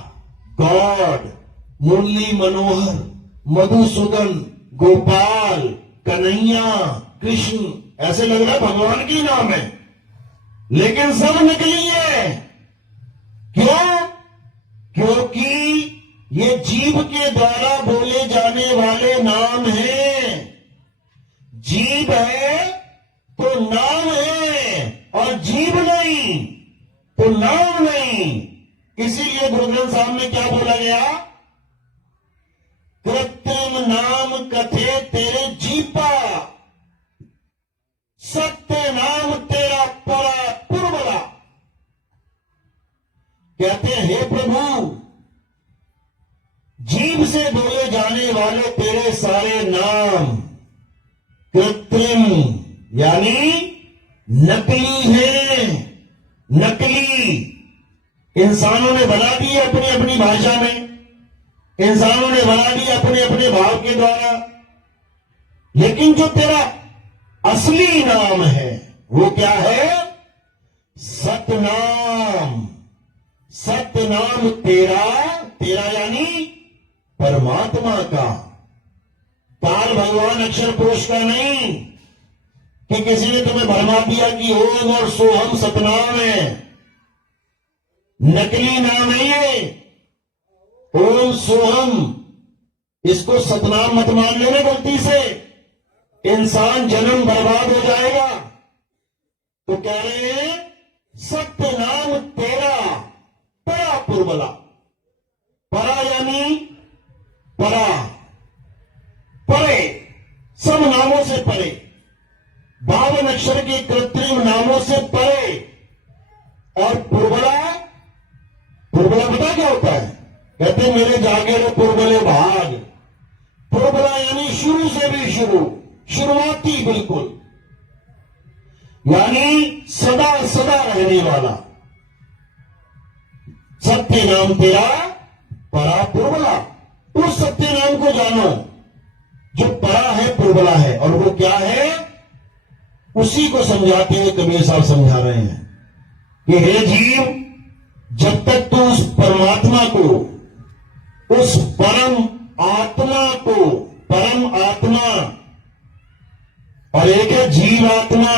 गॉड, मुरली मनोहर, मधुसूदन, गोपाल, कन्हैया, कृष्ण, ऐसे लग रहा है भगवान के नाम है, लेकिन सब नकली है। क्यों? क्योंकि ये जीव के द्वारा बोले जाने वाले नाम हैं। जीव है तो नाम है और जीव नहीं तो नाम नहीं। इसीलिए गुरु ग्रंथ साहब में क्या बोला गया? कृत्रिम नाम कथे तेरे जीपा, सत्य नाम तेरा परा पुरबला। कहते हैं हे प्रभु, जीव से बोले जाने वाले तेरे सारे नाम कृत्रिम यानी नकली हैं। नकली इंसानों ने बना दी अपनी अपनी भाषा में, इंसानों ने बना दी अपने अपने भाव के द्वारा, लेकिन जो तेरा असली नाम है वो क्या है? सतनाम। सतनाम तेरा, तेरा यानी परमात्मा का। काल भगवान अक्षर पुरुष का नहीं कि किसी ने तुम्हें भरमा दिया कि ओम और सोहम सतनाम है। नकली नाम है ये ओम सोहम। इसको सतनाम मत मान लेना गलती से, इंसान जन्म बर्बाद हो जाएगा। तो कह रहे हैं सत्य नाम तेरा परा पुरबला। परा यानी परा, परे, सब नामों से परे, 52 अक्षर के कृत्रिम नामों से परे। और पुरबला, पुरबला पता क्या होता है? कहते मेरे जागे रे पुरबले भाग। पुरबला यानी शुरू से भी शुरू, शुरुआती बिल्कुल, यानी सदा सदा रहने वाला। सत्य नाम तेरा परा पुरबला। उस सत्य नाम को जानो जो परा है, पुरबला है। और वो क्या है? उसी को समझाते हुए कबीर साहब समझा रहे हैं कि हे जीव, जब तक तू उस परमात्मा को, उस परम आत्मा को, परम आत्मा और एक है जीव आत्मा,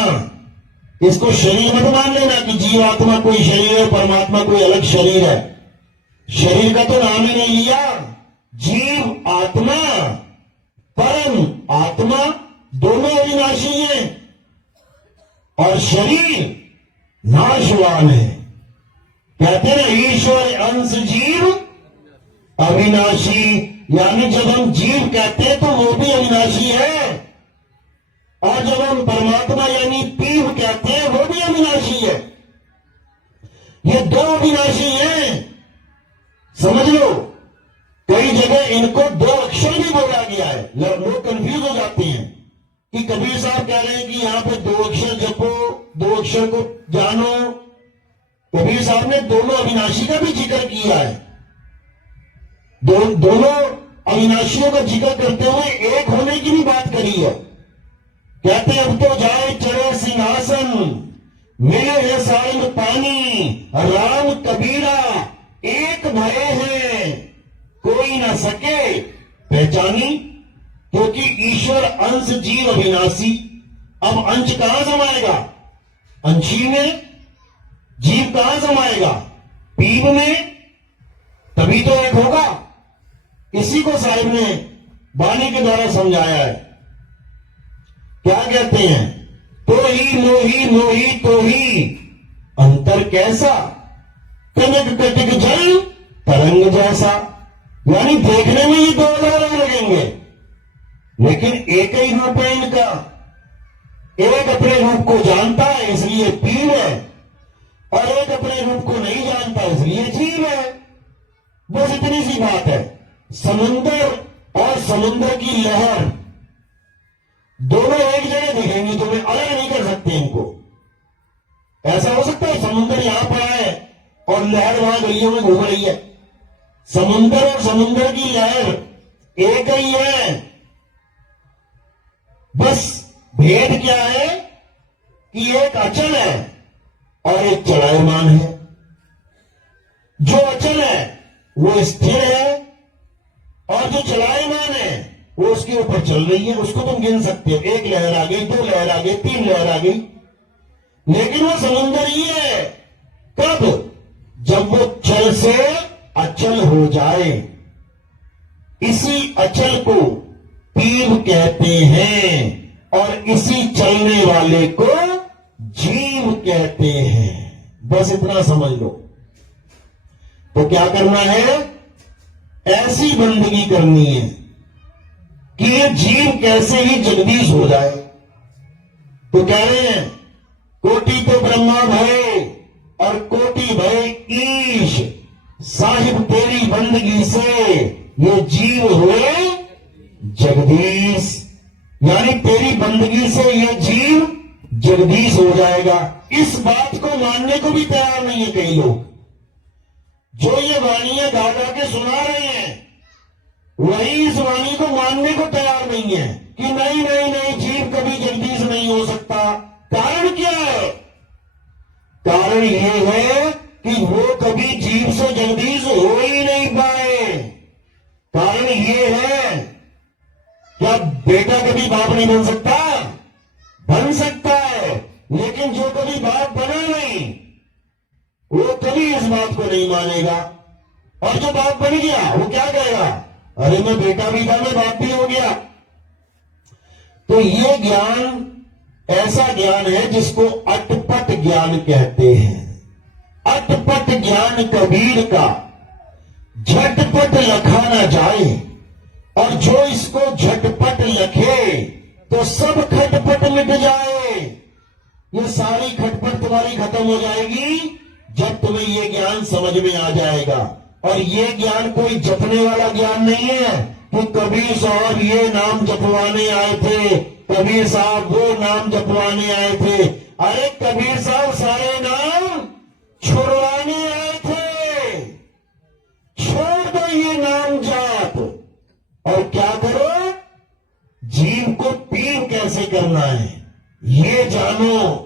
इसको शरीर मत मान लेना कि जीव आत्मा कोई शरीर है, परमात्मा कोई अलग शरीर है। शरीर का तो नाम ही नहीं लिया। जीव आत्मा, परम आत्मा दोनों अविनाशी हैं। और शरीर नाशवान है। कहते हैं ईश्वर अंश जीव अविनाशी, यानी जब हम जीव कहते हैं तो वो भी अविनाशी है, और जब हम परमात्मा यानी पीव कहते हैं वो भी अविनाशी है। ये दो अविनाशी हैं, समझ लो। कई जगह इनको दो अक्षर भी बोला गया है, लोग कंफ्यूज हो जाते हैं कि कबीर साहब कह रहे हैं कि यहां पे दो अक्षर जपो, दो अक्षर को जानो। कबीर साहब ने दोनों अविनाशी का भी जिक्र किया है। दोनों अविनाशियों का जिक्र करते हुए एक होने की भी बात करी है। कहते अब तो जाए चढ़े सिंहासन, मिले है साइम पानी, राम कबीरा एक भय है, कोई ना सके पहचानी। क्योंकि ईश्वर अंश जीव अविनाशी। अब अंश कहां समाएगा? अंशी में। जीव कहां समाएगा? पीव में। तभी तो एक होगा। इसी को साहिब ने वाणी के द्वारा समझाया है। क्या कहते हैं? तो ही मोही मोही तो ही अंतर कैसा, कनक कटिक जल तरंग जैसा। यानी देखने में ये दो अलग लगेंगे, लेकिन एक ही रूप है इनका। एक अपने रूप को जानता है इसलिए पीव है, और एक अपने रूप को नहीं जानता इसलिए जीव है। बस इतनी सी बात है। समुंदर और समुंदर की लहर दोनों एक जगह दिखेंगी, तुम्हें अलग नहीं कर सकते इनको। ऐसा हो सकता है समुंदर यहां पड़ा है और लहर वहां गलियों में घूम रही है? समुंदर और समुंदर की लहर एक ही है। बस भेद क्या है कि एक अचल है और एक चलायमान है। जो अचल है वो स्थिर है, और जो चलायमान है वो उसके ऊपर चल रही है। उसको तुम गिन सकते हो, एक लहर आ गई, दो लहर आ गई, तीन लहर आ गई। लेकिन वो समुंदर ही है कब? जब वो चल से अचल हो जाए। इसी अचल को पीव कहते हैं और इसी चलने वाले को जीव कहते हैं। बस इतना समझ लो। तो क्या करना है? ऐसी बंदगी करनी है कि ये जीव कैसे ही जगदीश हो जाए। तो कह रहे हैं कोटि तो ब्रह्मा भय और कोटि भय ईश, साहिब तेरी बंदगी से ये जीव हुए जगदीश। यानी तेरी बंदगी से ये जीव जगदीश हो जाएगा। इस बात को मानने को भी तैयार नहीं है कई लोग। जो ये वाणियां गा गा के सुना रहे हैं, वही इस वाणी को मानने को तैयार नहीं है कि नहीं नहीं नहीं, जीव कभी जगदीश नहीं हो सकता। कारण क्या है? कारण ये है कि वो कभी जीव से जगदीश हो ही नहीं पाए। कारण ये है, क्या बेटा कभी बाप नहीं बन सकता? बन सकता है, लेकिन जो कभी बाप बना नहीं वो कभी इस बात को नहीं मानेगा। और जो बाप बन गया वो क्या कहेगा? अरे मैं बेटा भी था, मैं बाप भी हो गया। तो ये ज्ञान ऐसा ज्ञान है जिसको अटपट ज्ञान कहते हैं। अटपट ज्ञान कबीर का झटपट लखा ना जाए, और जो इसको झटपट लखे तो सब खटपट मिट जाए। ये सारी खटपट तुम्हारी खत्म हो जाएगी जब तुम्हें ये ज्ञान समझ में आ जाएगा। और ये ज्ञान कोई जपने वाला ज्ञान नहीं है कि कबीर साहब ये नाम जपवाने आए थे, कबीर साहब वो नाम जपवाने आए थे। अरे कबीर साहब सारे नाम छुड़वाने आए थे। छोड़ दो ये नाम जाप और क्या करो? जीव को पीव कैसे करना है ये जानो।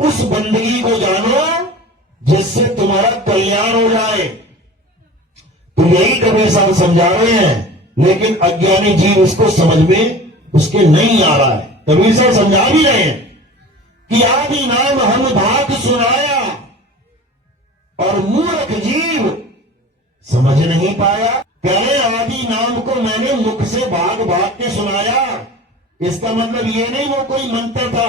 उस बंदगी को जानो जिससे तुम्हारा कल्याण हो जाए। तो यही कबीर साहब समझा रहे हैं, लेकिन अज्ञानी जीव उसको समझ में उसके नहीं आ रहा है। कबीर साहब समझा भी रहे हैं कि आदि नाम हम भाग सुनाया, और मूर्ख जीव समझ नहीं पाया। पहले आदि नाम को मैंने मुख से भाग भाग के सुनाया। इसका मतलब ये नहीं वो कोई मंत्र था,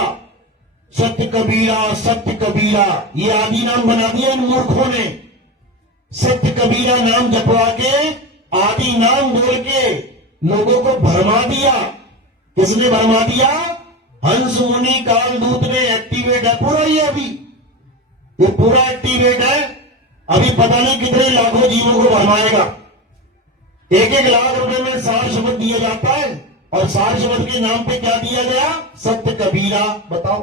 सत्य कबीरा ये आदि नाम बना दिया इन मूर्खों ने। सत्य कबीरा नाम जपवा के आदि नाम बोल के लोगों को भरमा दिया। किसने भरमा दिया? हंस मुनि कालदूत ने। एक्टिवेट है पूरा, ये पूरा एक्टिवेट है। अभी पता नहीं कितने लाखों जीवों को भरमाएगा। 1-1 लाख रुपए में सार शब्द दिया जाता है और सार शब्द के नाम पे क्या दिया गया? सत्य कबीरा। बताओ,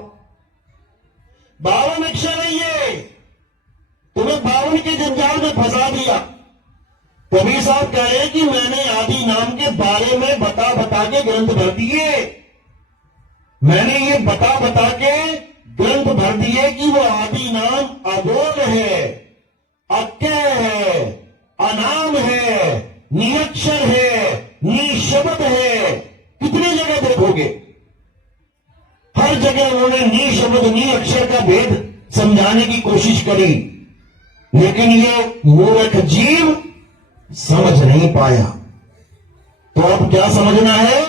52 अक्षर है ये, तुम्हें 52 के जंजाल में फंसा दिया। कबीर साहब कह रहे कि मैंने आदि नाम के बारे में बता बता के ग्रंथ भर दिए। मैंने ये बता बता के ग्रंथ भर दिए कि वो आदि नाम अबोध है, अज्ञेय है, अनाम है, निरक्षर है, निशब्द है। कितनी जगह देखोगे, हर जगह उन्होंने निशब्द निअक्षर का भेद समझाने की कोशिश करी, लेकिन ये मूर्ख जीव समझ नहीं पाया। तो अब क्या समझना है?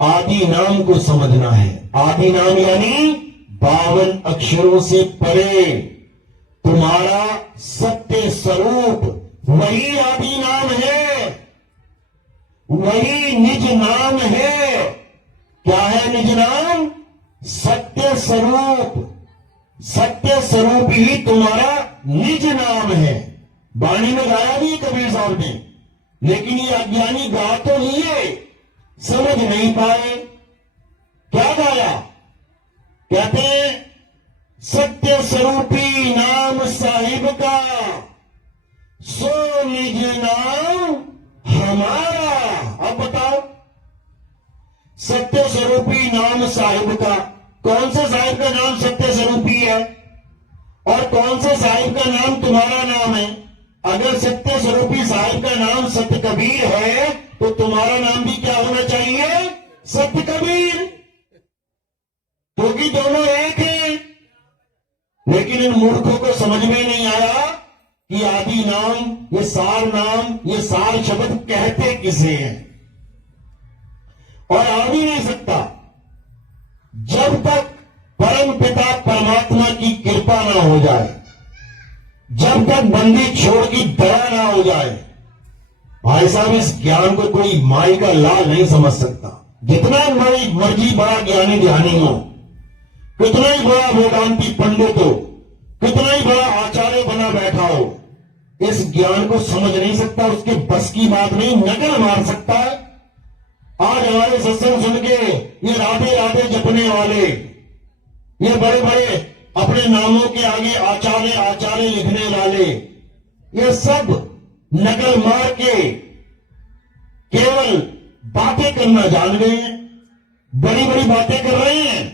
आदि नाम को समझना है। आदि नाम यानी 52 अक्षरों से परे तुम्हारा सत्य स्वरूप, वही आदि नाम है, वही निज नाम है। क्या है निज नाम? सत्य स्वरूप। सत्य स्वरूप ही तुम्हारा निज नाम है। वाणी में गाया नहीं कबीर साहब ने, लेकिन ये अज्ञानी गा तो लिए, समझ नहीं पाए। क्या गाया? कहते हैं सत्य स्वरूपी नाम साहिब का, सो निज नाम हमारा। अब बताओ, सत्य स्वरूपी नाम साहिब का, कौन से साहिब का नाम सत्य स्वरूपी है और कौन से साहिब का नाम तुम्हारा नाम है? अगर सत्य स्वरूपी साहिब का नाम सत्य कबीर है तो तुम्हारा नाम भी क्या होना चाहिए? सत्य कबीर, क्योंकि दोनों एक हैं। लेकिन इन मूर्खों को समझ में नहीं आया कि आदि नाम, ये सार नाम, ये सार शब्द कहते किसे हैं और आ भी नहीं सकता जब तक परम पिता परमात्मा की कृपा ना हो जाए, जब तक बंदी छोड़ की दया ना हो जाए। भाई साहब, इस ज्ञान को कोई माई का लाल नहीं समझ सकता। जितना मर्जी बड़ा ज्ञानी ध्यानी हो, कितना ही बड़ा वेदांती पंडित हो, कितना ही बड़ा आचार्य बना बैठा हो, इस ज्ञान को समझ नहीं सकता। उसके बस की बात नहीं, नकल मार सकता है। आज हमारे सत्संग सुन के ये राधे राधे जपने वाले, ये बड़े बड़े अपने नामों के आगे आचार्य आचार्य लिखने वाले, ये सब नकल मार के केवल बातें करना जान गए हैं, बड़ी बड़ी बातें कर रहे हैं।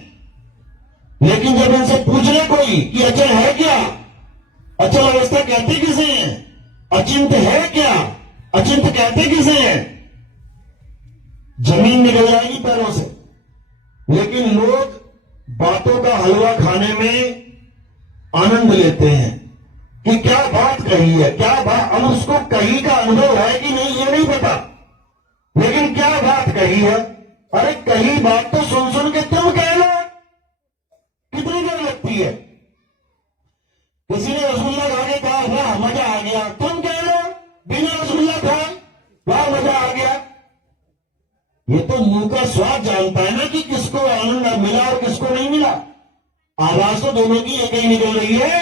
लेकिन जब इनसे पूछ ले कोई कि अचल है क्या, अचल अवस्था कहते किसे हैं, अचिंत है क्या, अचिंत कहते किसे हैं, जमीन निकल जाएगी पैरों से। लेकिन लोग बातों का हलवा खाने में आनंद लेते हैं कि क्या बात कही है, क्या बात। अब उसको कही का अनुभव है कि नहीं ये नहीं पता, लेकिन क्या बात कही है। अरे कही बात तो सुन सुन के तुम कह लो, कितनी देर लगती है। किसी ने रसगुल्ला खा के कहा वाह मजा आ गया, तुम कह लो बिना रसगुल्ला खाए वाह मजा आ गया। ये तो मुंह का स्वाद जानता है ना कि किसको आनंद मिला और किसको नहीं मिला। आवाज तो दोनों की एक ही निकल रही है।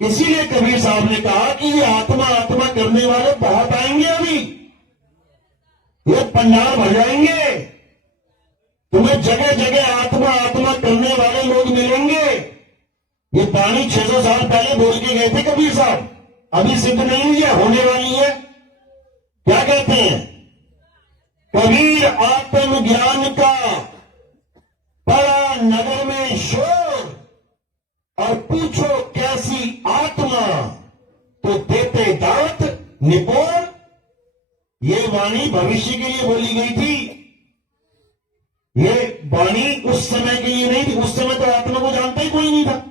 इसीलिए कबीर साहब ने कहा कि ये आत्मा आत्मा करने वाले बहुत आएंगे, अभी ये पंडाल भर जाएंगे, तुम्हें जगह जगह आत्मा आत्मा करने वाले लोग मिलेंगे। ये वाणी 600 साल पहले बोल के गए थे कबीर साहब, अभी सिद्ध नहीं हुई है, होने वाली है। क्या कहते हैं? कबीर आत्म ज्ञान का पड़ा नगर में शोर, और पूछो कैसी आत्मा तो देते दांत निपोर। ये वाणी भविष्य के लिए बोली गई थी, ये वाणी उस समय के लिए नहीं थी। उस समय तो आत्मा को जानता ही कोई नहीं था।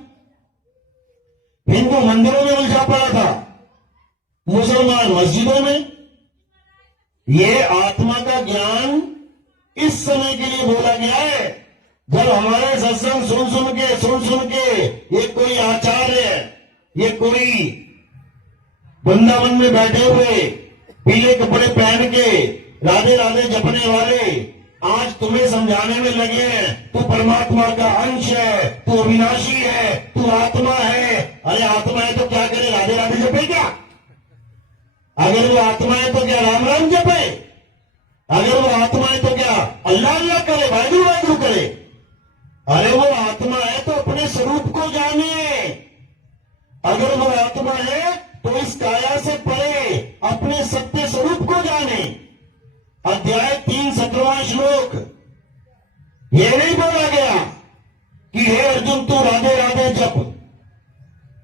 हिंदू मंदिरों में उलझा पड़ा था, मुसलमान मस्जिदों में। ये आत्मा का ज्ञान इस समय के लिए बोला गया है जब हमारे सत्संग सुन सुन के ये कोई आचार्य, ये कोई वृंदावन में बैठे हुए पीले कपड़े पहन के राधे राधे जपने वाले आज तुम्हें समझाने में लगे हैं, तू परमात्मा का अंश है, तू अविनाशी है, तू आत्मा है। अरे आत्मा है तो क्या करे, राधे राधे जपे क्या? अगर वो आत्मा है तो क्या राम राम जपे? अगर वो आत्मा है तो क्या अल्लाह अल्लाह करे, वाहिगुरु वाहिगुरु करे? अरे वो आत्मा है तो अपने स्वरूप को जानिए। अगर वो आत्मा है तो इस काया से परे अपने सत्य स्वरूप को जाने। अध्याय 3 17वां श्लोक, ये नहीं बोला गया कि हे अर्जुन तू राधे राधे जप,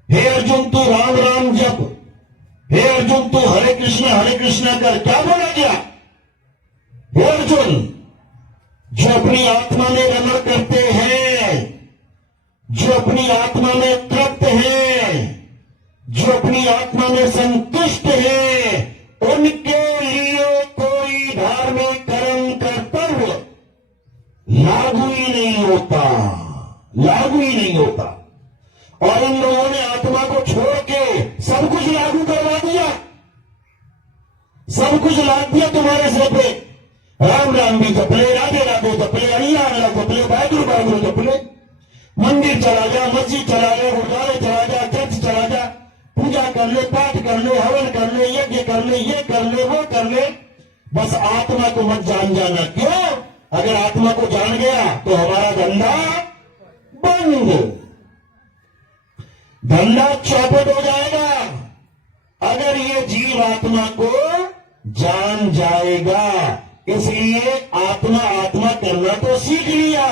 हे अर्जुन तू राम राम जप, हे अर्जुन तू हरे कृष्णा कर। क्या बोला गया? हे अर्जुन, जो अपनी आत्मा में रमा करते हैं, जो अपनी आत्मा में तृप्त हैं, जो अपनी आत्मा में संतुष्ट है, उनके लिए कोई धार्मिक कर्म कर्तव्य लागू ही नहीं होता, लागू ही नहीं होता। और इन लोगों ने आत्मा को छोड़ के सब कुछ लागू करवा दिया, सब कुछ लाद दिया तुम्हारे सिर पे। राम राम भी जपले, राधे राधे जपले, अल्लाह अल्लाह जपले, वाहिगुरु वाहिगुरु जपले। मंदिर चला जा, मस्जिद चला जा, गुरुद्वारे चला जा, चर्च चला जा, पूजा कर ले, पाठ कर ले, हवन कर ले, यज्ञ कर ले, ये कर ले, वो कर ले, बस आत्मा को मत जान जाना। क्यों? अगर आत्मा को जान गया तो हमारा धंधा बंद, धंधा चौपट हो जाएगा। अगर ये जीव आत्मा को जान जाएगा, इसलिए आत्मा आत्मा करना तो सीख लिया,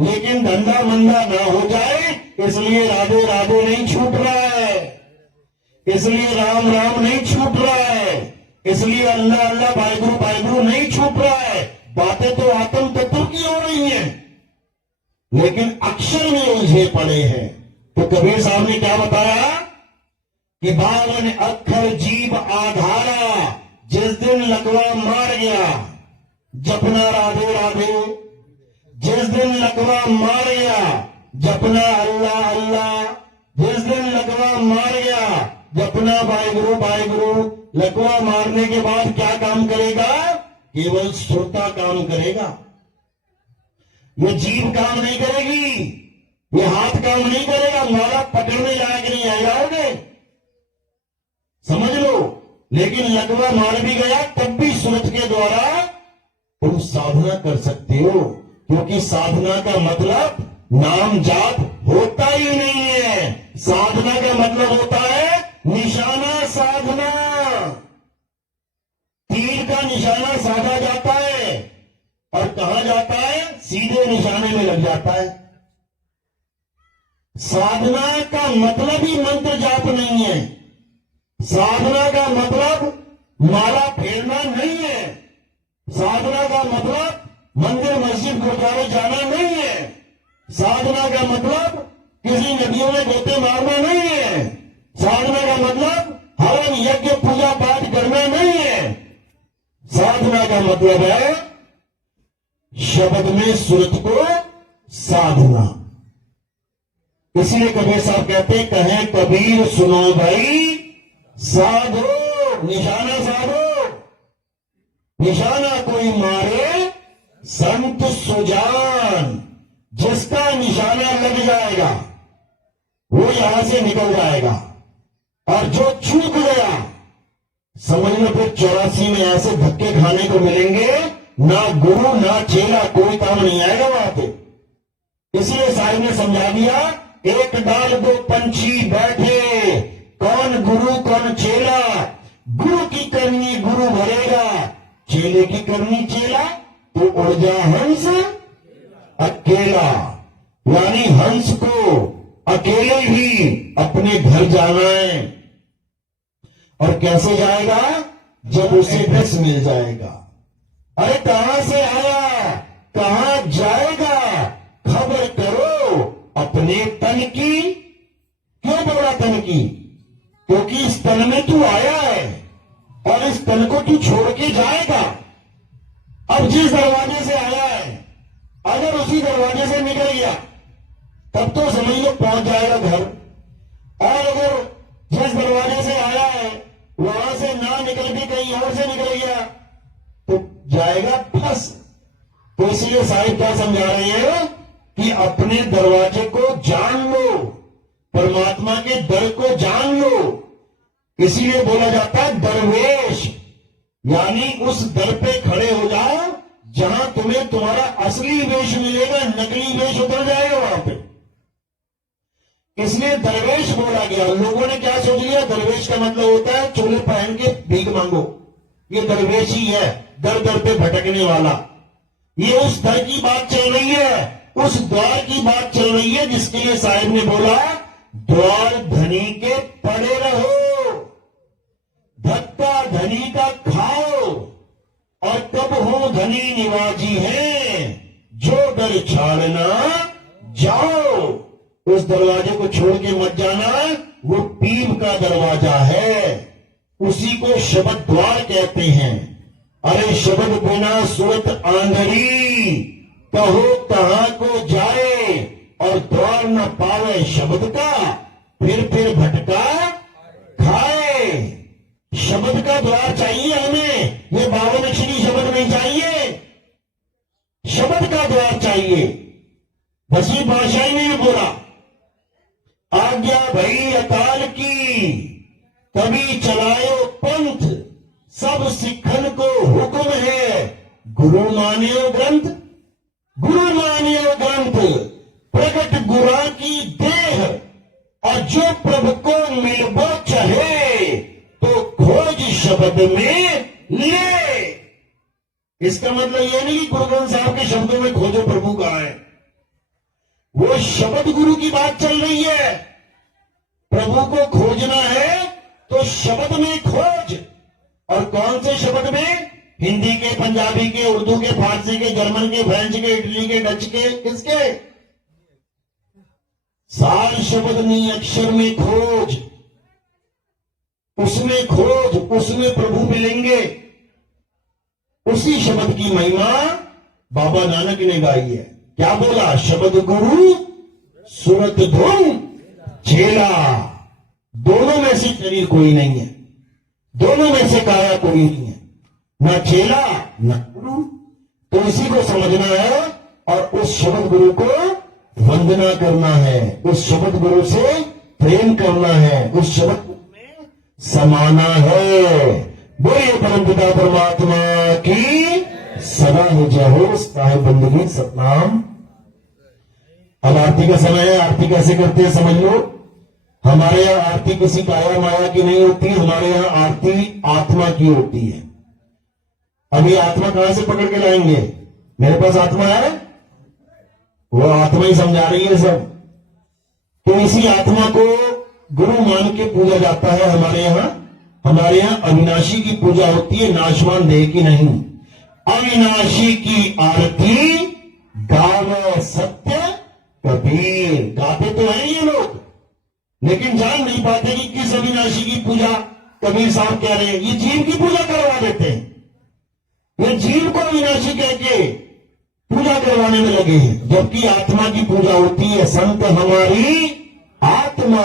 लेकिन धंधा मंदा ना हो जाए, इसलिए राधे राधे नहीं छूट रहा है, इसलिए राम राम नहीं छूट रहा है, इसलिए अल्लाह अल्लाह वाहिगुरु वाहिगुरु नहीं छूट रहा है। बातें तो आत्म तत्व की हो रही हैं, लेकिन अक्षर में उलझे पड़े हैं। तो कबीर साहब ने क्या बताया कि 52 अक्षर जीव आधारा, जिस दिन लकवा मार गया जपना राधे राधे, जिस दिन लकवा मार गया जपना अल्लाह अल्लाह, जिस दिन लकवा मार गया जपना वाहिगुरु वाहिगुरु। लकवा मारने के बाद क्या काम करेगा? केवल श्रोता काम करेगा, ये जीव काम नहीं करेगी, ये हाथ काम नहीं करेगा, माला पकड़ने लायक नहीं आ जाओगे, समझ लो। लेकिन लकवा मार भी गया तब भी सुरत के द्वारा तुम साधना कर सकते हो, क्योंकि साधना का मतलब नाम जाप होता ही नहीं है। साधना का मतलब होता है निशाना साधना। तीर का निशाना साधा जाता है और कहां जाता है? सीधे निशाने में लग जाता है। साधना का मतलब ही मंत्र जाप नहीं है, साधना का मतलब माला फेरना नहीं है, साधना का मतलब मंदिर मस्जिद गुरुद्वारे जाना नहीं है, साधना का मतलब किसी नदियों में गोते मारना नहीं है, साधना का मतलब हवन यज्ञ पूजा पाठ करना नहीं है। साधना का मतलब है शब्द में सुरत को साधना। इसलिए कबीर साहब कहते, कहें कबीर सुनो भाई साधो, निशाना साधो, निशाना कोई मारे संत सुजान। जिसका निशाना लग जाएगा वो यहां से निकल जाएगा, और जो चूक गया समझ लो फिर 84 में ऐसे धक्के खाने को मिलेंगे, ना गुरु ना चेला, कोई काम नहीं आएगा वहां पे। इसलिए साहिब ने समझा दिया, एक डाल दो पंछी बैठे, कौन गुरु कौन चेला, गुरु की करनी गुरु भरेगा, चेले की करनी चेला, तो उड़ जा हंस अकेला। यानी हंस को अकेले ही अपने घर जाना है। और कैसे जाएगा? जब उसे बस मिल जाएगा। अरे कहां से आया, कहां जाएगा, खबर करो अपने तन की। क्यों बोला तन की? क्योंकि इस तन में तू आया है और इस तन को तू छोड़ के जाएगा। अब जिस दरवाजे से आया है अगर उसी दरवाजे से निकल गया तब तो समझ लो पहुंच जाएगा घर। और अगर जिस दरवाजे से आया है वहां से ना निकल के कहीं और से निकल गया तो जाएगा फंस। तो इसलिए साहिब क्या समझा रहे हैं कि अपने दरवाजे को जान लो, परमात्मा के दर को जान लो। इसीलिए बोला जाता है दरवेश, यानी उस दर पे खड़े हो जाओ जहां तुम्हें तुम्हारा असली वेश मिलेगा, नकली वेश उतर जाएगा वहां पे। इसलिए दरवेश बोला गया। लोगों ने क्या सोच लिया, दरवेश का मतलब होता है चोले पहन के भीख मांगो, ये दरवेश ही है, दर दर पे भटकने वाला। ये उस दर की बात चल रही है, उस द्वार की बात चल रही है जिसके लिए साहिब ने बोला द्वार धनी के पड़े रहो, धक्का धनी का खाओ और तब हो धनी निवाजी है, जो दर छाड़ना जाओ। उस दरवाजे को छोड़ के मत जाना, वो पीर का दरवाजा है, उसी को शब्द द्वार कहते हैं। अरे शब्द बिना सूरत आंधरी, कहो कहां को जाए और द्वार न पावे शब्द का, फिर भटका खाए। शब्द का द्वार चाहिए हमें, ये 52 अक्षरी शब्द नहीं चाहिए, शब्द का द्वार चाहिए। बसी भाषा ने बोला आज्ञा भई अकाल की, तभी चलायो पंथ, सब सिखन को हुक्म है, गुरु मानियो ग्रंथ, गुरु मानियो ग्रंथ, प्रकट गुरा की देह, और जो प्रभु को मिलबो चाहे तो खोज शब्द में ले। इसका मतलब यह नहीं कि गुरु ग्रंथ साहब के शब्दों में खोजो प्रभु कहां है, वो शब्द गुरु की बात चल रही है। प्रभु को खोजना है तो शब्द में खोज। और कौन से शब्द में? हिंदी के, पंजाबी के, उर्दू के, फारसी के, जर्मन के, फ्रेंच के, इटली के, डच के, किसके? सार शब्द नहीं, अक्षर में खोज, उसमें खोज, उसमें प्रभु मिलेंगे। उसी शब्द की महिमा बाबा नानक ने गाई है। क्या बोला? शब्द गुरु सूरत धुन चेला, दोनों में से शरीर कोई नहीं है, दोनों में से काया कोई नहीं है, ना चेला ना गुरु। तो इसी को समझना है और उस शब्द गुरु को वंदना करना है, उस शब्द गुरु से प्रेम करना है, उस शब्द में समाना है। बोलिए परमपिता परमात्मा की सदा जय हो। साहिब बंदगी सतनाम। अब आरती का समय है। आरती कैसे करते हैं समझ लो। हमारे यहाँ आरती किसी काया माया की नहीं होती, हमारे यहाँ आरती आत्मा की होती है। अभी आत्मा कहां से पकड़ के लाएंगे? मेरे पास आत्मा है, वो आत्मा ही समझा रही है सब। तो इसी आत्मा को गुरु मान के पूजा जाता है हमारे यहाँ। हमारे यहाँ अविनाशी की पूजा होती है, नाशवान देह की नहीं। अविनाशी की आरती गावे सत्य कबीर। गाते तो हैं ये लोग, लेकिन जान नहीं पाते कि किस अविनाशी की पूजा कबीर साहब कह रहे हैं। ये जीव की पूजा करवा देते हैं, ये जीव को अविनाशी कह के पूजा करवाने में लगे हैं, जबकि आत्मा की पूजा होती है। संत हमारी आत्मा,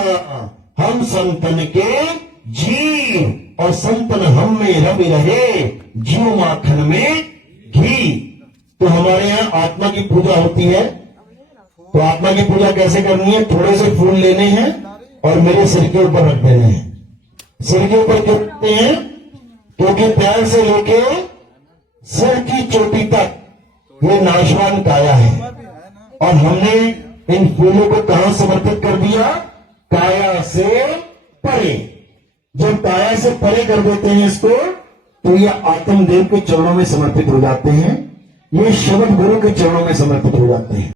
हम संतन के जीव, और संतन हम में रवि रहे, जीव माखन में घी। तो हमारे यहाँ आत्मा की पूजा होती है। तो आत्मा की पूजा कैसे करनी है? थोड़े से फूल लेने हैं और मेरे सिर के ऊपर रख देने हैं। सिर के ऊपर क्यों रखते हैं? क्योंकि पैर से लेके सिर की चोटी तक ये नाशवान काया है, और हमने इन फूलों को कहां समर्पित कर दिया? काया से परे। जब काया से परे कर देते हैं इसको, तो ये आत्मदेव के चरणों में समर्पित हो जाते हैं, ये शब्द गुरु के चरणों में समर्पित हो जाते हैं।